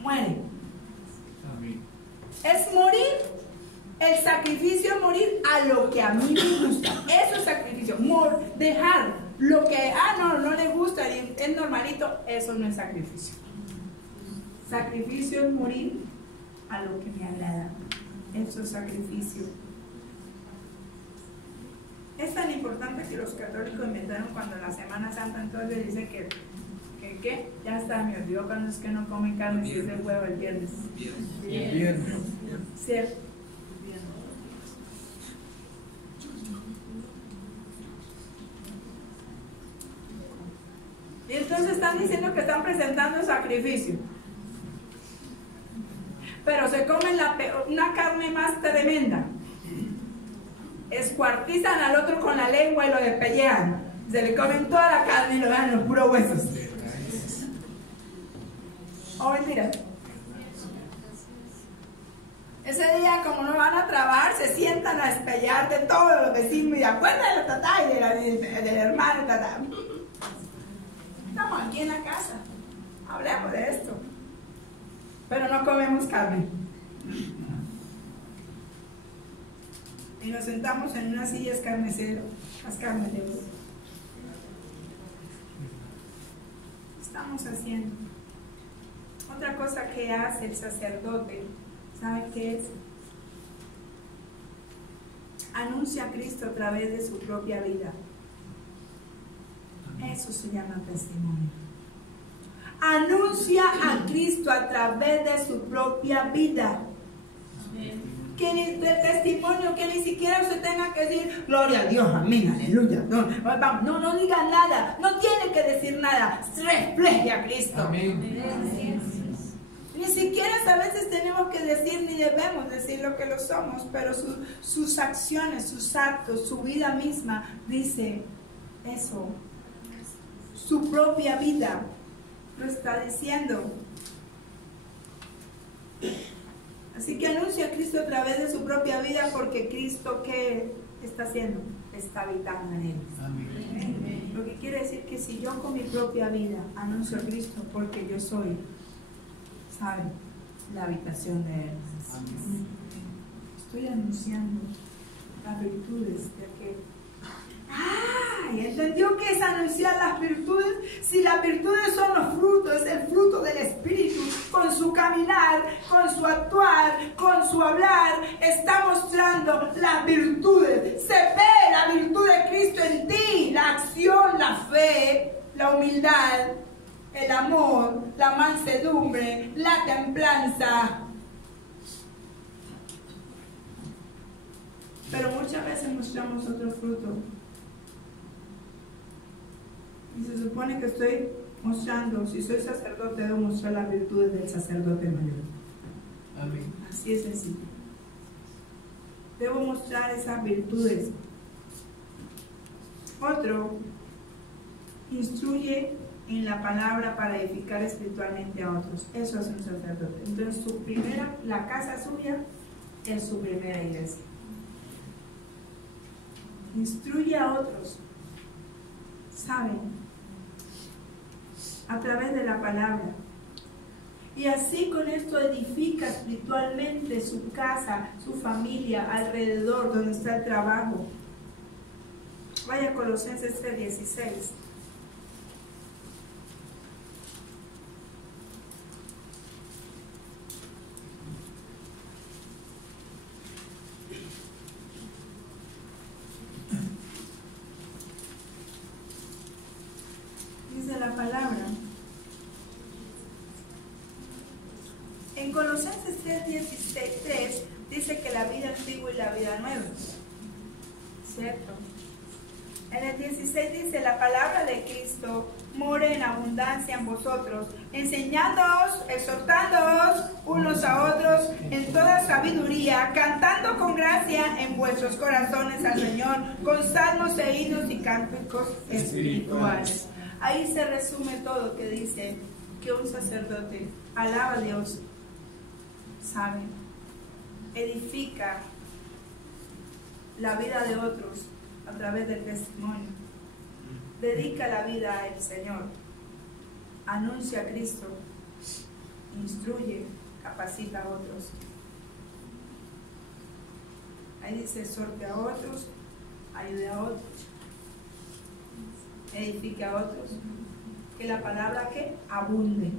Muere. Es morir, el sacrificio es morir a lo que a mí me gusta. Eso es sacrificio. Dejar lo que, no le gusta, es normalito, eso no es sacrificio. Sacrificio es morir a lo que me agrada. Eso es sacrificio. Es tan importante que los católicos inventaron cuando la Semana Santa entonces dicen que ya está, me olvidó cuando es que no comen carne y es el huevo el viernes. Viernes. ¿Cierto? Y entonces están diciendo que están presentando sacrificio. Pero se comen una carne más tremenda. Escuartizan al otro con la lengua y lo despellejan. Se le comen toda la carne y lo dan los puros huesos. Oh, mentira. Ese día, como no van a trabajar, se sientan a despellejar de todos los vecinos y de acuerdo de la tatá y del hermano tatá. Estamos aquí en la casa. Hablemos de esto. Pero no comemos carne. Y nos sentamos en una silla escarnecero, las carnes de oro. Estamos haciendo. Otra cosa que hace el sacerdote, ¿sabe qué es? Anuncia a Cristo a través de su propia vida. Eso se llama testimonio. Anuncia a Cristo a través de su propia vida. Que de testimonio, que ni siquiera usted tenga que decir gloria a Dios, amén, aleluya. No diga nada, no tiene que decir nada. Refleje a Cristo. Amén. Ni siquiera a veces tenemos que decir ni debemos decir lo que lo somos, pero sus acciones, sus actos, su vida misma dice eso. Su propia vida lo está diciendo. Así que anuncia a Cristo a través de su propia vida, porque Cristo, ¿qué está haciendo? Está habitando en él. Amén. Lo que quiere decir que si yo con mi propia vida anuncio a Cristo, porque yo soy, ¿sabe?, la habitación de él. Amén. Estoy anunciando las virtudes de aquel. ¿Y entendió qué es anunciar las virtudes? Si las virtudes son los frutos, es el fruto del Espíritu, con su caminar, con su actuar, con su hablar, está mostrando las virtudes. Se ve la virtud de Cristo en ti, la acción, la fe, la humildad, el amor, la mansedumbre, la templanza. Pero muchas veces mostramos otro fruto. Y se supone que estoy mostrando, si soy sacerdote, debo mostrar las virtudes del sacerdote mayor. Amén. Así es sencillo. Debo mostrar esas virtudes. Otro, instruye en la palabra para edificar espiritualmente a otros. Eso es un sacerdote. Entonces, la casa suya es su primera iglesia. Instruye a otros, ¿saben? A través de la palabra. Y así con esto edifica espiritualmente su casa, su familia, alrededor donde está el trabajo. Vaya a Colosenses 3:16. Dice la palabra. En Colosenses 3:16 dice que la vida antigua y la vida nueva. ¿Cierto? En el 16 dice, la palabra de Cristo more en abundancia en vosotros, enseñándoos, exhortándoos unos a otros en toda sabiduría, cantando con gracia en vuestros corazones al Señor, con salmos e himnos y cánticos espirituales. Ahí se resume todo, que dice que un sacerdote alaba a Dios, sabe, edifica la vida de otros a través del testimonio, dedica la vida al Señor, anuncia a Cristo, instruye, capacita a otros. Ahí dice, exhorte a otros, ayude a otros, edifique a otros, que la palabra que abunde.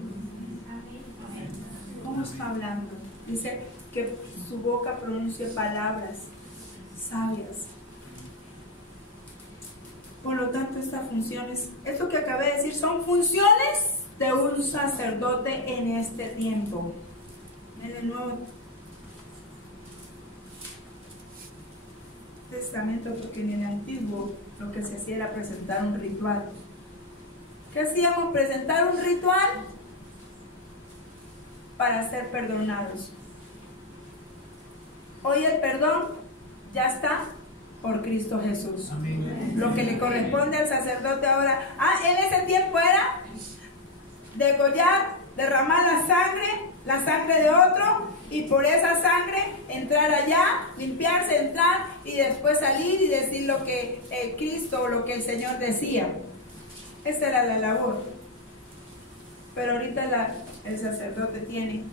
¿Cómo está hablando? Dice que su boca pronuncie palabras sabias. Por lo tanto, estas funciones, esto que acabé de decir, son funciones de un sacerdote en este tiempo, en el Nuevo Testamento, porque en el Antiguo lo que se hacía era presentar un ritual. ¿Qué hacíamos? Presentar un ritual para ser perdonados. Hoy el perdón ya está por Cristo Jesús. Amén. Lo que le corresponde al sacerdote ahora, en ese tiempo era degollar, derramar la sangre de otro, y por esa sangre entrar allá, limpiarse, entrar y después salir y decir lo que Cristo o lo que el Señor decía. Esa era la labor. Pero ahorita el sacerdote tiene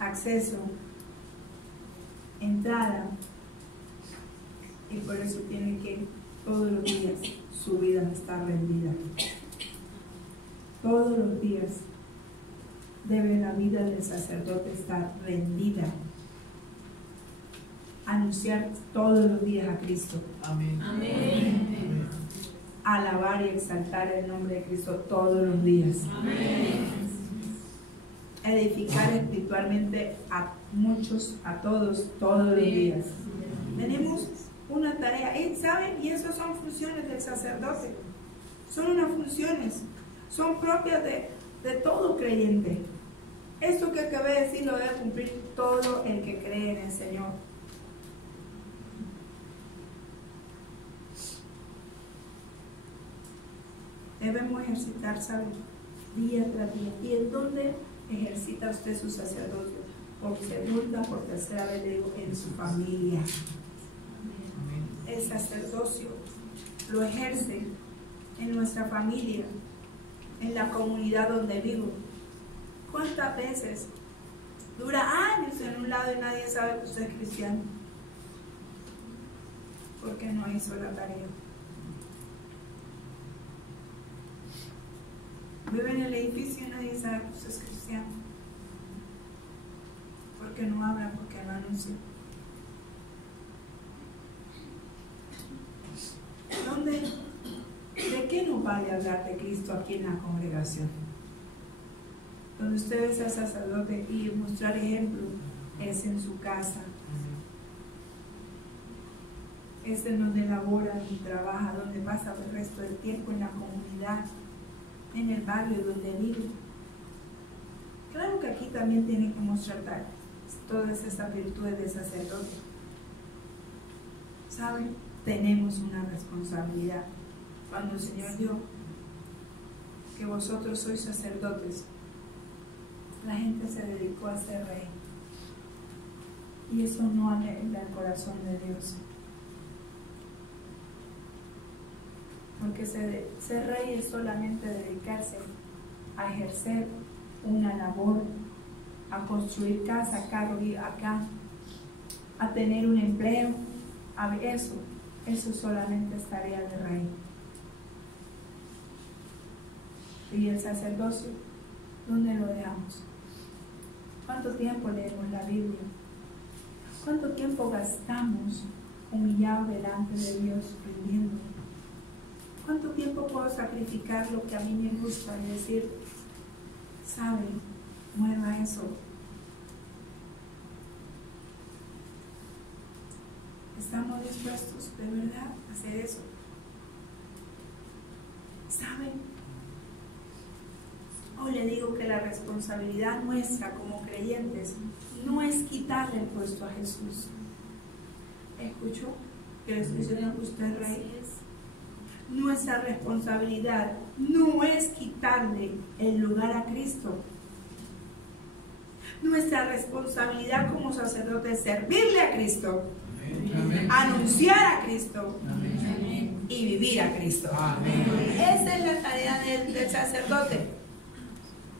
acceso, entrada, y por eso tiene que todos los días su vida está rendida. Todos los días debe la vida del sacerdote estar rendida. Anunciar todos los días a Cristo. Amén. Amén. Alabar y exaltar el nombre de Cristo todos los días. Amén. Edificar espiritualmente a muchos, a todos, todos los días. Tenemos una tarea, ¿saben? Y esas son funciones del sacerdote. Son unas funciones, son propias de todo creyente. Esto que acabé de decir lo debe cumplir todo el que cree en el Señor. Debemos ejercitar, ¿saben? Día tras día. ¿Y en dónde ejercita usted su sacerdocio? Por segunda, por tercera vez, le digo, en su familia. El sacerdocio lo ejerce en nuestra familia, en la comunidad donde vivo. ¿Cuántas veces dura años en un lado y nadie sabe que usted es cristiano? Porque no hizo la tarea. Vive en el edificio y nadie sabe que usted es cristiano. Porque no habla, porque no anuncia. ¿De qué nos vale hablar de Cristo aquí en la congregación? Donde usted es el sacerdote y mostrar ejemplo es en su casa. es en donde labora y trabaja, donde pasa el resto del tiempo, en la comunidad, en el barrio donde vive. Claro que aquí también tiene que mostrar todas estas virtudes de sacerdote. ¿Saben? Tenemos una responsabilidad. Cuando el Señor dijo que vosotros sois sacerdotes, la gente se dedicó a ser rey. Y eso no alegra el corazón de Dios. Porque ser rey es solamente dedicarse a ejercer una labor, a construir casa, carro y acá, a tener un empleo. Eso solamente es tarea de rey. Y el sacerdocio, ¿dónde lo dejamos? ¿Cuánto tiempo leemos la Biblia? ¿Cuánto tiempo gastamos humillados delante de Dios, rindiendo? ¿Cuánto tiempo puedo sacrificar lo que a mí me gusta y decir, sabe, mueva eso? ¿Estamos dispuestos de verdad a hacer eso? ¿Saben? Hoy le digo que la responsabilidad nuestra como creyentes no es quitarle el puesto a Jesús. ¿Escuchó? Que le estoy diciendo que usted es rey. Nuestra responsabilidad no es quitarle el lugar a Cristo. Nuestra responsabilidad como sacerdote es servirle a Cristo, Amén. anunciar a Cristo, Amén. y vivir a Cristo. Amén. Esa es la tarea del sacerdote.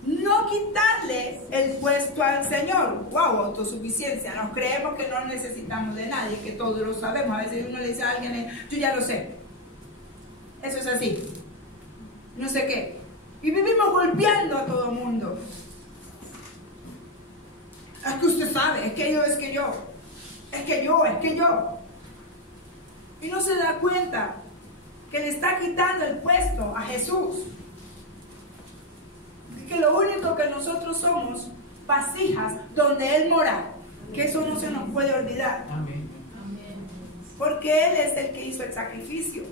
No quitarle el puesto al Señor. Wow, autosuficiencia. Nos creemos que no necesitamos de nadie, que todos lo sabemos. A veces uno le dice a alguien, yo ya lo sé. Eso es así. No sé qué. Y vivimos golpeando a todo el mundo. Es que usted sabe, es que yo. Y no se da cuenta que le está quitando el puesto a Jesús. Que lo único que nosotros somos, vasijas donde Él mora. Que eso no se nos puede olvidar. Amén. Porque Él es el que hizo el sacrificio.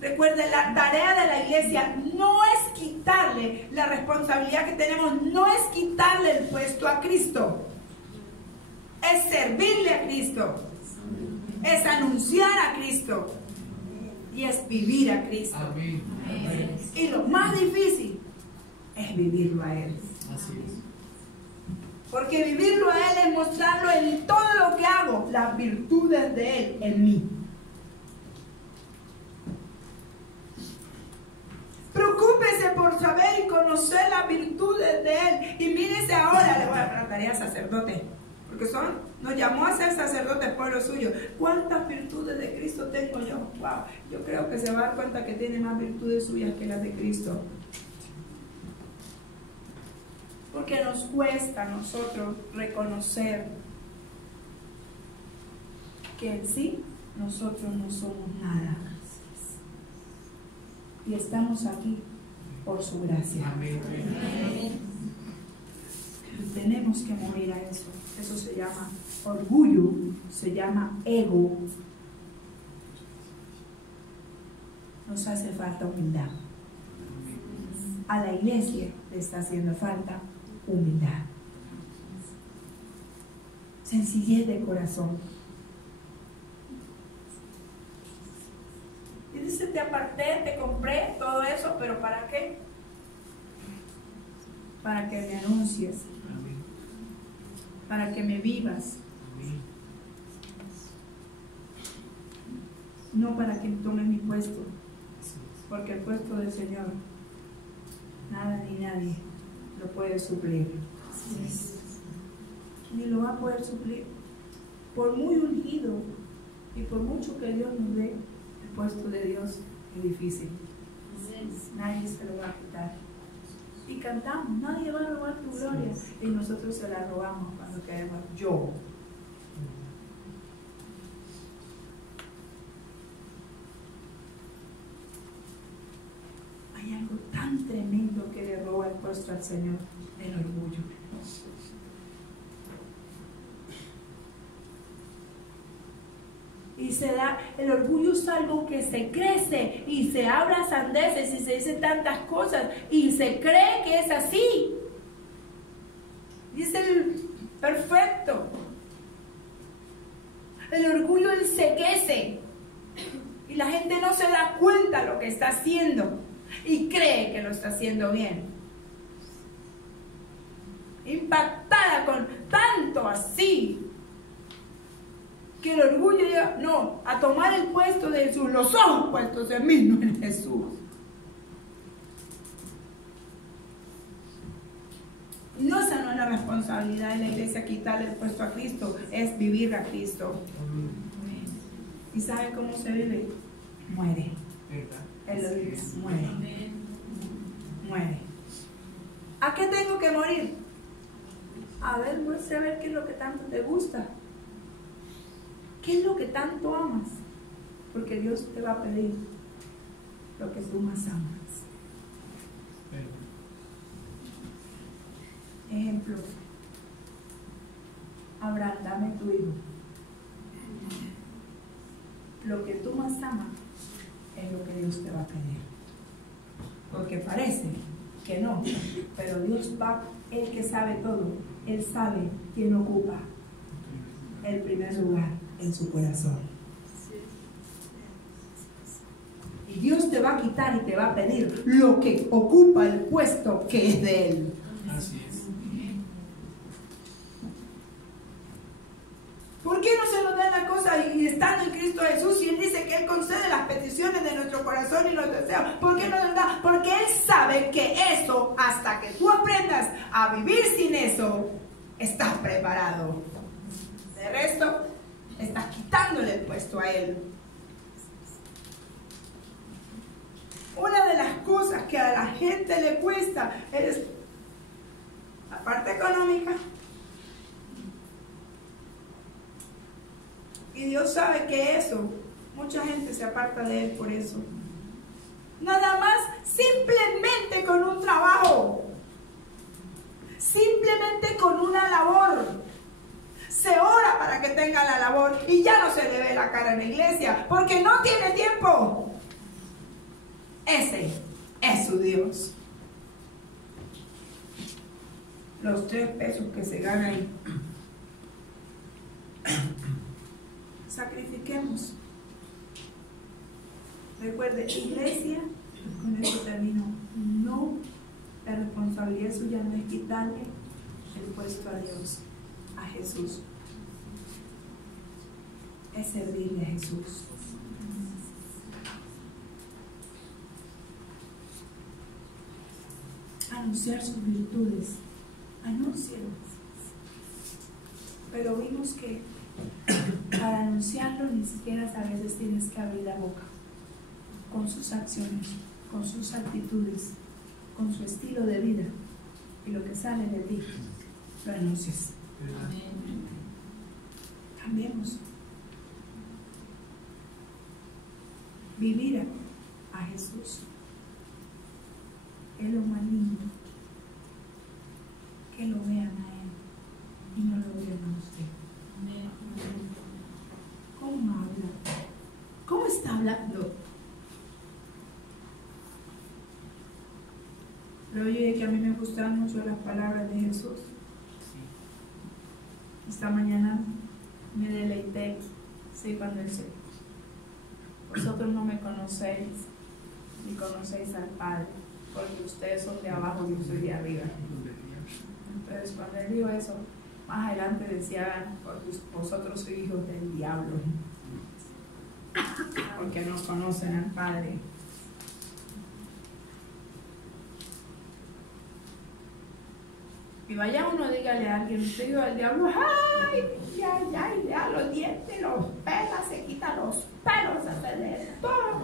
Recuerde, la tarea de la iglesia no es quitarle la responsabilidad que tenemos, no es quitarle el puesto a Cristo. Es servirle a Cristo. Es anunciar a Cristo. Y es vivir a Cristo. Amén. Y lo más difícil es vivirlo a Él. Así es. Porque vivirlo a Él es mostrarlo en todo lo que hago, las virtudes de Él en mí. Preocúpese por saber y conocer las virtudes de Él. Y mírese ahora, le voy a dar la tarea sacerdote. Porque nos llamó a ser sacerdotes pueblo suyo. ¿Cuántas virtudes de Cristo tengo yo? Wow, yo creo que se va a dar cuenta que tiene más virtudes suyas que las de Cristo. Porque nos cuesta a nosotros reconocer que en sí nosotros no somos nada. Y estamos aquí por su gracia. Amén. Tenemos que morir a eso. Eso se llama orgullo, se llama ego. Nos hace falta humildad. A la iglesia le está haciendo falta humildad. Sencillez de corazón. Y dice, te aparté, te compré, todo eso, pero ¿para qué? Para que me anuncies. Amén. Para que me vivas. Amén. No para que tomes mi puesto. Porque el puesto del Señor, nada ni nadie lo puede suplir. Ni lo va a poder suplir. Por muy ungido y por mucho que Dios nos dé, el puesto de Dios es difícil. Nadie se lo va a quitar. Y cantamos, nadie va a robar tu gloria. Y nosotros se la robamos cuando queremos yo. Hay algo tan tremendo que le roba el puesto al Señor, el orgullo. Y se da, el orgullo es algo que se crece y se habla sandeces y se dice tantas cosas y se cree que es así. Y es el perfecto. El orgullo enceguece y la gente no se da cuenta de lo que está haciendo y cree que lo está haciendo bien. Impactada con tanto así que el orgullo llega, no, a tomar el puesto de Jesús, los ojos puestos en mí, no en Jesús. No, esa no es la responsabilidad de la iglesia, quitarle el puesto a Cristo, es vivir a Cristo. ¿Y sabe cómo se vive? Muere. Él lo dice, muere. Muere. ¿A qué tengo que morir? A ver, muestra a ver qué es lo que tanto te gusta. ¿Qué es lo que tanto amas? Porque Dios te va a pedir lo que tú más amas. Ejemplo, Abraham, dame tu hijo. Lo que tú más amas es lo que Dios te va a pedir. Porque parece que no, pero Dios va, Él que sabe todo, Él sabe quién ocupa el primer lugar en su corazón. Y Dios te va a quitar y te va a pedir lo que ocupa el puesto que es de Él. Así es. ¿Por qué no se nos da la cosa y estando en Cristo Jesús y Él dice que Él concede las peticiones de nuestro corazón y los deseos? ¿Por qué no nos da? Porque Él sabe que eso, hasta que tú aprendas a vivir sin eso, estás preparado. De resto, estás quitándole el puesto a Él. Una de las cosas que a la gente le cuesta es la parte económica. Y Dios sabe que eso, mucha gente se aparta de Él por eso. Nada más, simplemente con un trabajo, simplemente con una labor. Se ora para que tenga la labor y ya no se le ve la cara en la iglesia porque no tiene tiempo. Ese es su Dios. Los 3 pesos que se ganan, sacrifiquemos. Recuerde, iglesia, con esto termino. No, la responsabilidad suya no es quitarle el puesto a Dios, a Jesús. Es servirle a Jesús. Anunciar sus virtudes. Anúncialas. Pero vimos que para anunciarlo ni siquiera a veces tienes que abrir la boca. Con sus acciones, con sus actitudes, con su estilo de vida. Y lo que sale de ti, lo anuncias. Cambiemos. Vivir a Jesús es lo más lindo. Que lo vean a Él y no lo vean a usted. ¿Cómo habla? ¿Cómo está hablando? Pero oye, que a mí me gustan mucho las palabras de Jesús. Esta mañana me deleité, sí, cuando Él dice: vosotros no me conocéis, ni conocéis al Padre, porque ustedes son de abajo y yo soy de arriba. Entonces, cuando Él dijo eso, más adelante decía: porque vosotros sois hijos del diablo, porque no conocen al Padre. Y vaya uno, dígale a alguien: usted dijo al diablo, ¡ay! Ya, le da los dientes, los pela, se quita los pelos, hace de todo.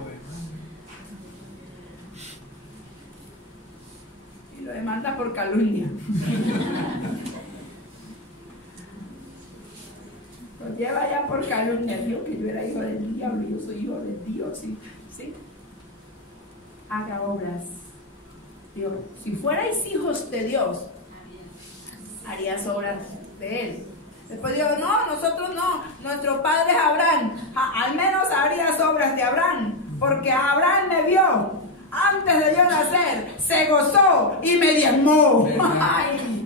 Y lo demanda por calumnia. Lo lleva ya por calumnia. Dijo que yo era hijo del diablo, yo soy hijo de Dios. ¿Sí? Haga obras. Dios, si fuerais hijos de Dios, harías obras de Él. Después dijo, no, nosotros no, nuestro padre es Abraham. Al menos harías obras de Abraham, porque Abraham me vio antes de yo nacer, se gozó y me diezmó. Ay.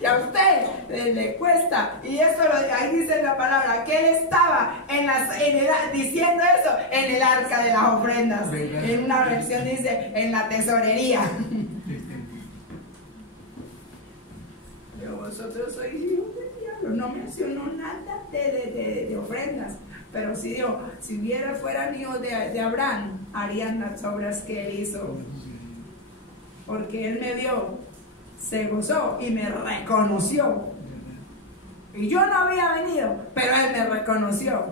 Y a usted le cuesta, y eso ahí dice la palabra, que él estaba diciendo eso en el arca de las ofrendas. ¿Verdad? En una versión dice en la tesorería. Pero vosotros sois hijos del diablo. No mencionó nada de ofrendas, pero sí dijo, si fueran hijos de Abraham, harían las obras que él hizo, porque él me vio, se gozó y me reconoció. Y yo no había venido, pero él me reconoció.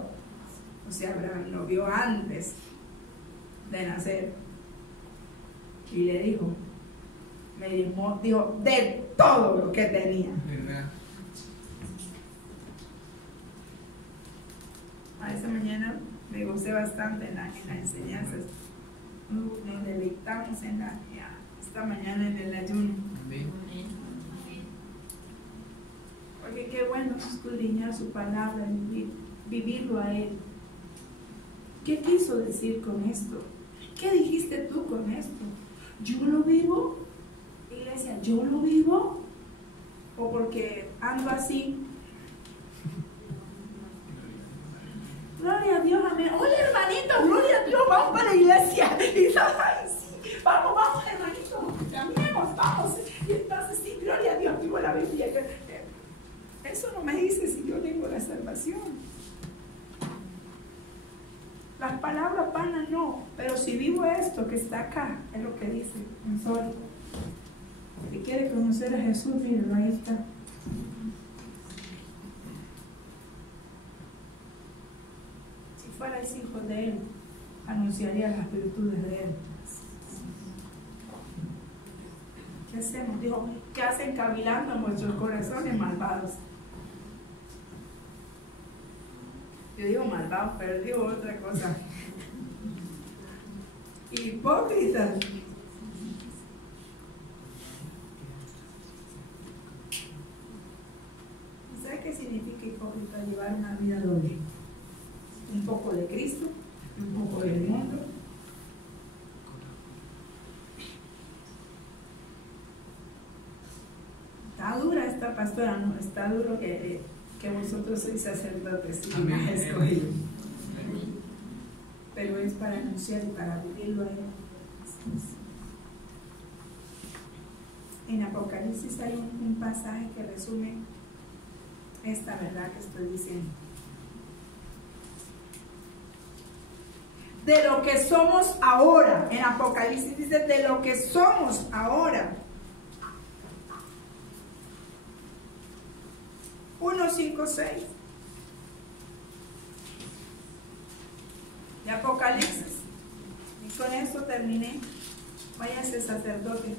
O sea, Abraham lo vio antes de nacer. Y le dijo, me dijo de todo lo que tenía. A esta mañana me gocé bastante en las enseñanzas. Nos deleitamos esta mañana en el ayuno. Porque qué bueno escudriñar su palabra y vivirlo a él. ¿Qué quiso decir con esto? ¿Qué dijiste tú con esto? ¿Yo lo vivo? Iglesia, ¿yo lo vivo? ¿O porque ando así? Gloria a Dios, amén. Hola, hermanito, gloria a Dios, vamos para la iglesia. Y ay, sí, vamos, hermanito, caminemos, vamos. Y entonces, sí, gloria a Dios, vivo la Biblia. Eso no me dice si yo tengo la salvación. Las palabras vanas no, pero si vivo esto que está acá, es lo que dice en Sol. Si quiere conocer a Jesús, mírenlo, ahí está. Si fuerais hijos de Él, anunciaría las virtudes de Él. ¿Qué hacemos? Dijo, ¿qué hacen cavilando en vuestros corazones malvados? Yo digo malvados, pero digo otra cosa. Hipócritas. ¿Sabes qué significa hipócrita? Llevar una vida doble. Un poco de Cristo, un poco del mundo. Está dura esta pastora, no, está duro que vosotros sois sacerdotes y me has escogido. Pero es para anunciar y para vivirlo a Él. En Apocalipsis hay un pasaje que resume esta verdad que estoy diciendo. De lo que somos ahora, en Apocalipsis dice de lo que somos ahora. 1:5-6 de Apocalipsis. Y con esto terminé. Váyase, sacerdote.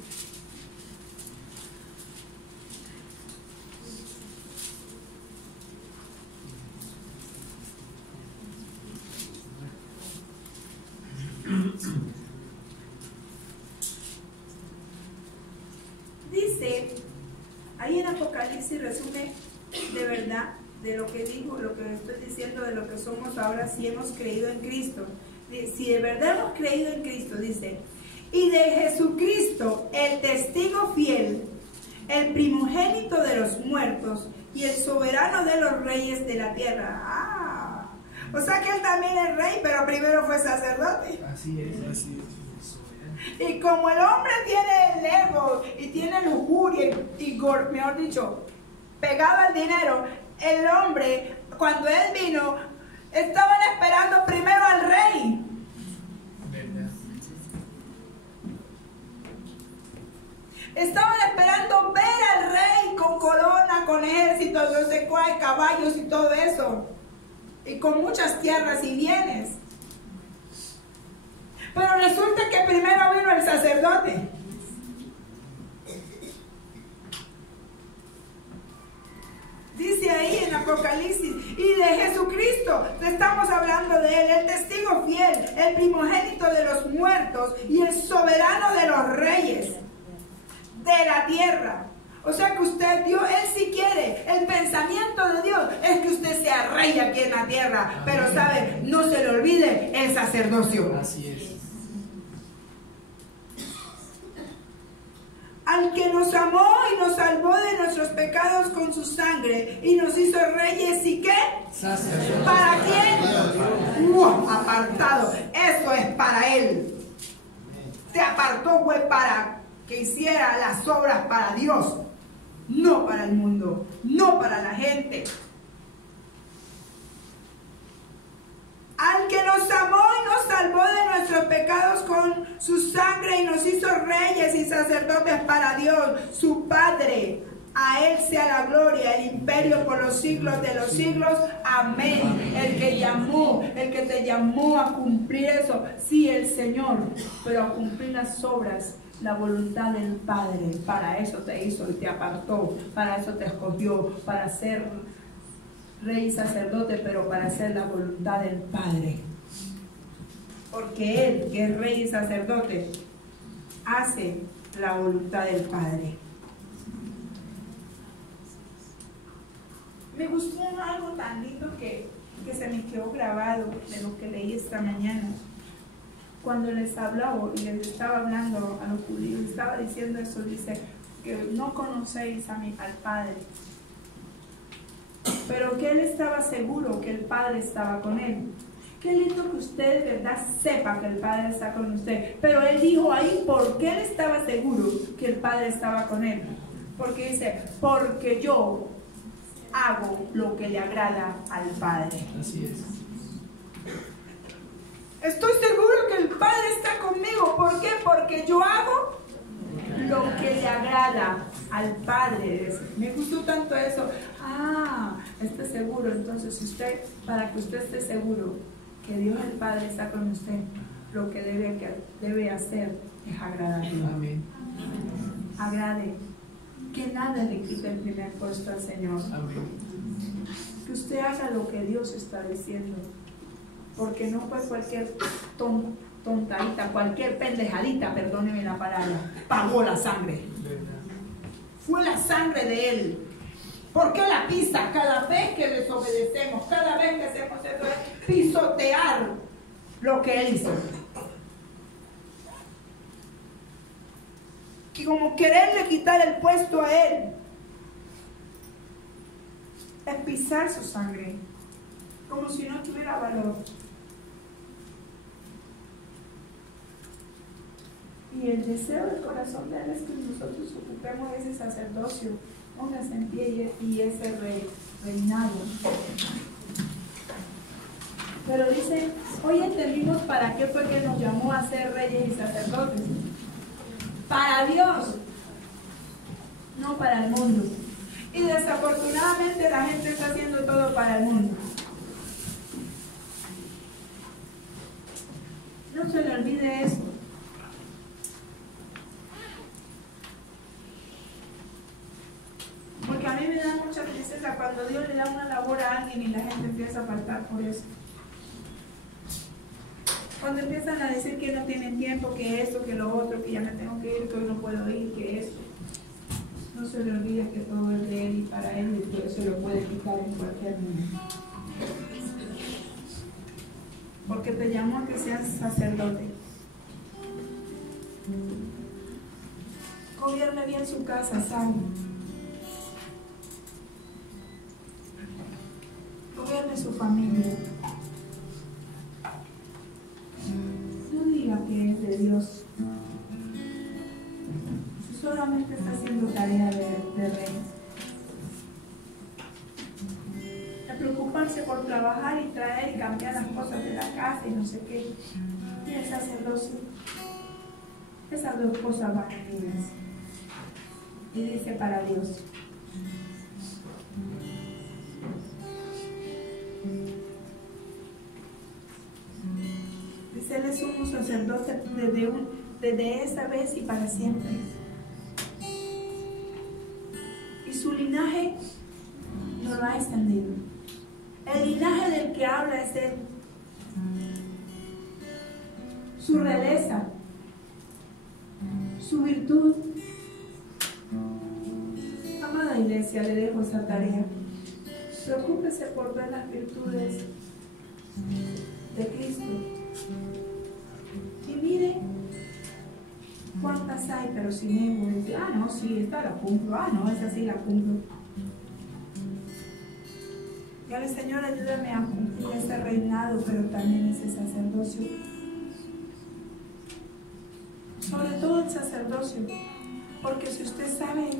Dice, ahí en Apocalipsis resume de verdad de lo que digo, lo que estoy diciendo, de lo que somos ahora si hemos creído en Cristo. Si de verdad hemos creído en Cristo, dice, y de Jesucristo, el testigo fiel, el primogénito de los muertos y el soberano de los reyes de la tierra. O sea que él también es rey, pero primero fue sacerdote. Así es. Y como el hombre tiene el ego y tiene lujuria y mejor dicho, pegado al dinero, el hombre, cuando él vino, estaban esperando primero al rey. ¿Verdad? Estaban esperando ver al rey con corona, con ejército, no sé cuál, caballos y todo eso. Y con muchas tierras y bienes. Pero resulta que primero vino el sacerdote. Dice ahí en Apocalipsis, y de Jesucristo, estamos hablando de Él, el testigo fiel, el primogénito de los muertos y el soberano de los reyes de la tierra. O sea que usted, Dios, Él sí quiere. El pensamiento de Dios es que usted sea rey aquí en la tierra. Pero sabe, no se le olvide el sacerdocio. Así es. Al que nos amó y nos salvó de nuestros pecados con su sangre y nos hizo reyes y ¿qué? Sacerdotes. ¿Para quién? Apartado. Eso es para Él. Te apartó, güey, para que hiciera las obras para Dios, no para el mundo, no para la gente. Al que nos amó y nos salvó de nuestros pecados con su sangre y nos hizo reyes y sacerdotes para Dios, su Padre. A Él sea la gloria, el imperio por los siglos de los siglos. Amén. El que te llamó a cumplir eso, sí, el Señor, pero a cumplir las obras, la voluntad del Padre. Para eso te hizo y te apartó, para eso te escogió, para ser rey y sacerdote, pero para hacer la voluntad del Padre. Porque Él, que es rey y sacerdote, hace la voluntad del Padre. Me gustó algo tan lindo que se me quedó grabado de lo que leí esta mañana. Cuando les hablaba y les estaba hablando a los judíos, estaba diciendo eso, dice que no conocéis al Padre, pero que Él estaba seguro que el Padre estaba con Él. Qué lindo que usted de verdad sepa que el Padre está con usted. Pero Él dijo ahí, ¿por qué Él estaba seguro que el Padre estaba con Él? Porque dice, porque yo hago lo que le agrada al Padre. Así es. Estoy seguro que el Padre está conmigo. ¿Por qué? Porque yo hago lo que le agrada al Padre. Me gustó tanto eso. Esté seguro. Entonces usted, para que usted esté seguro que Dios el Padre está con usted, lo que debe hacer es agradarlo. Amén. Agrade. Que nada le quite el primer puesto al Señor. Amén. Que usted haga lo que Dios está diciendo. Porque no fue cualquier tontarita, cualquier pendejadita, perdóneme la palabra, pagó la sangre. Fue la sangre de Él. ¿Por qué la pisa? Cada vez que desobedecemos, cada vez que hacemos eso, es pisotear lo que Él hizo. Y como quererle quitar el puesto a Él, es pisar su sangre, como si no tuviera valor. Y el deseo del corazón de Él es que nosotros ocupemos ese sacerdocio, póngase en pie y ese reinado. Pero dice, hoy entendimos para qué fue que nos llamó a ser reyes y sacerdotes. Para Dios, no para el mundo. Y desafortunadamente la gente está haciendo todo para el mundo. No se le olvide eso. Porque a mí me da mucha tristeza cuando Dios le da una labor a alguien y la gente empieza a faltar por eso. Cuando empiezan a decir que no tienen tiempo, que esto, que lo otro, que ya me tengo que ir, que hoy no puedo ir, que esto. No se le olvide que todo es de Él y para Él y Dios se lo puede quitar en cualquier momento. Porque te llamó a que seas sacerdote. Gobierne bien su casa, ¿sabe? Gobierne su familia. No diga que es de Dios. Si solamente está haciendo tarea de rey. De preocuparse por trabajar y traer y cambiar las cosas de la casa y no sé qué. Y el sacerdocio. Esas dos cosas van unidas. Y dice para Dios. Dice, Él es un sacerdote desde esa vez y para siempre. Y su linaje no lo ha extendido. El linaje del que habla es Él. Su realeza, su virtud, iglesia, le dejo esa tarea. Preocúpese por ver las virtudes de Cristo. Y mire cuántas hay, pero sin ego. Dice, no, sí, esta la cumplo. No, esa sí la cumplo. Dígale, Señor, ayúdame a cumplir ese reinado, pero también ese sacerdocio. Sobre todo el sacerdocio, porque si usted sabe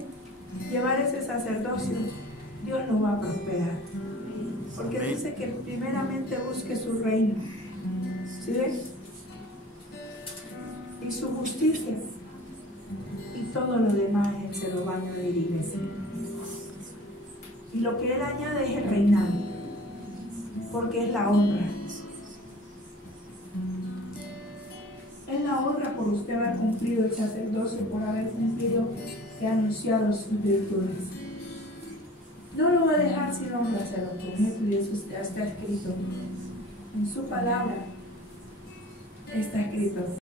llevar ese sacerdocio, Dios lo va a prosperar. Porque dice que primeramente busque su reino, ¿sí ves? Y su justicia, y todo lo demás Él se lo va a añadir, iglesia. Y lo que Él añade es el reinado, porque es la honra. Es la honra por usted haber cumplido el sacerdocio, por haber cumplido y anunciado sus virtudes. No lo va a dejar sin honra, se lo prometo, y eso está escrito. En su palabra está escrito.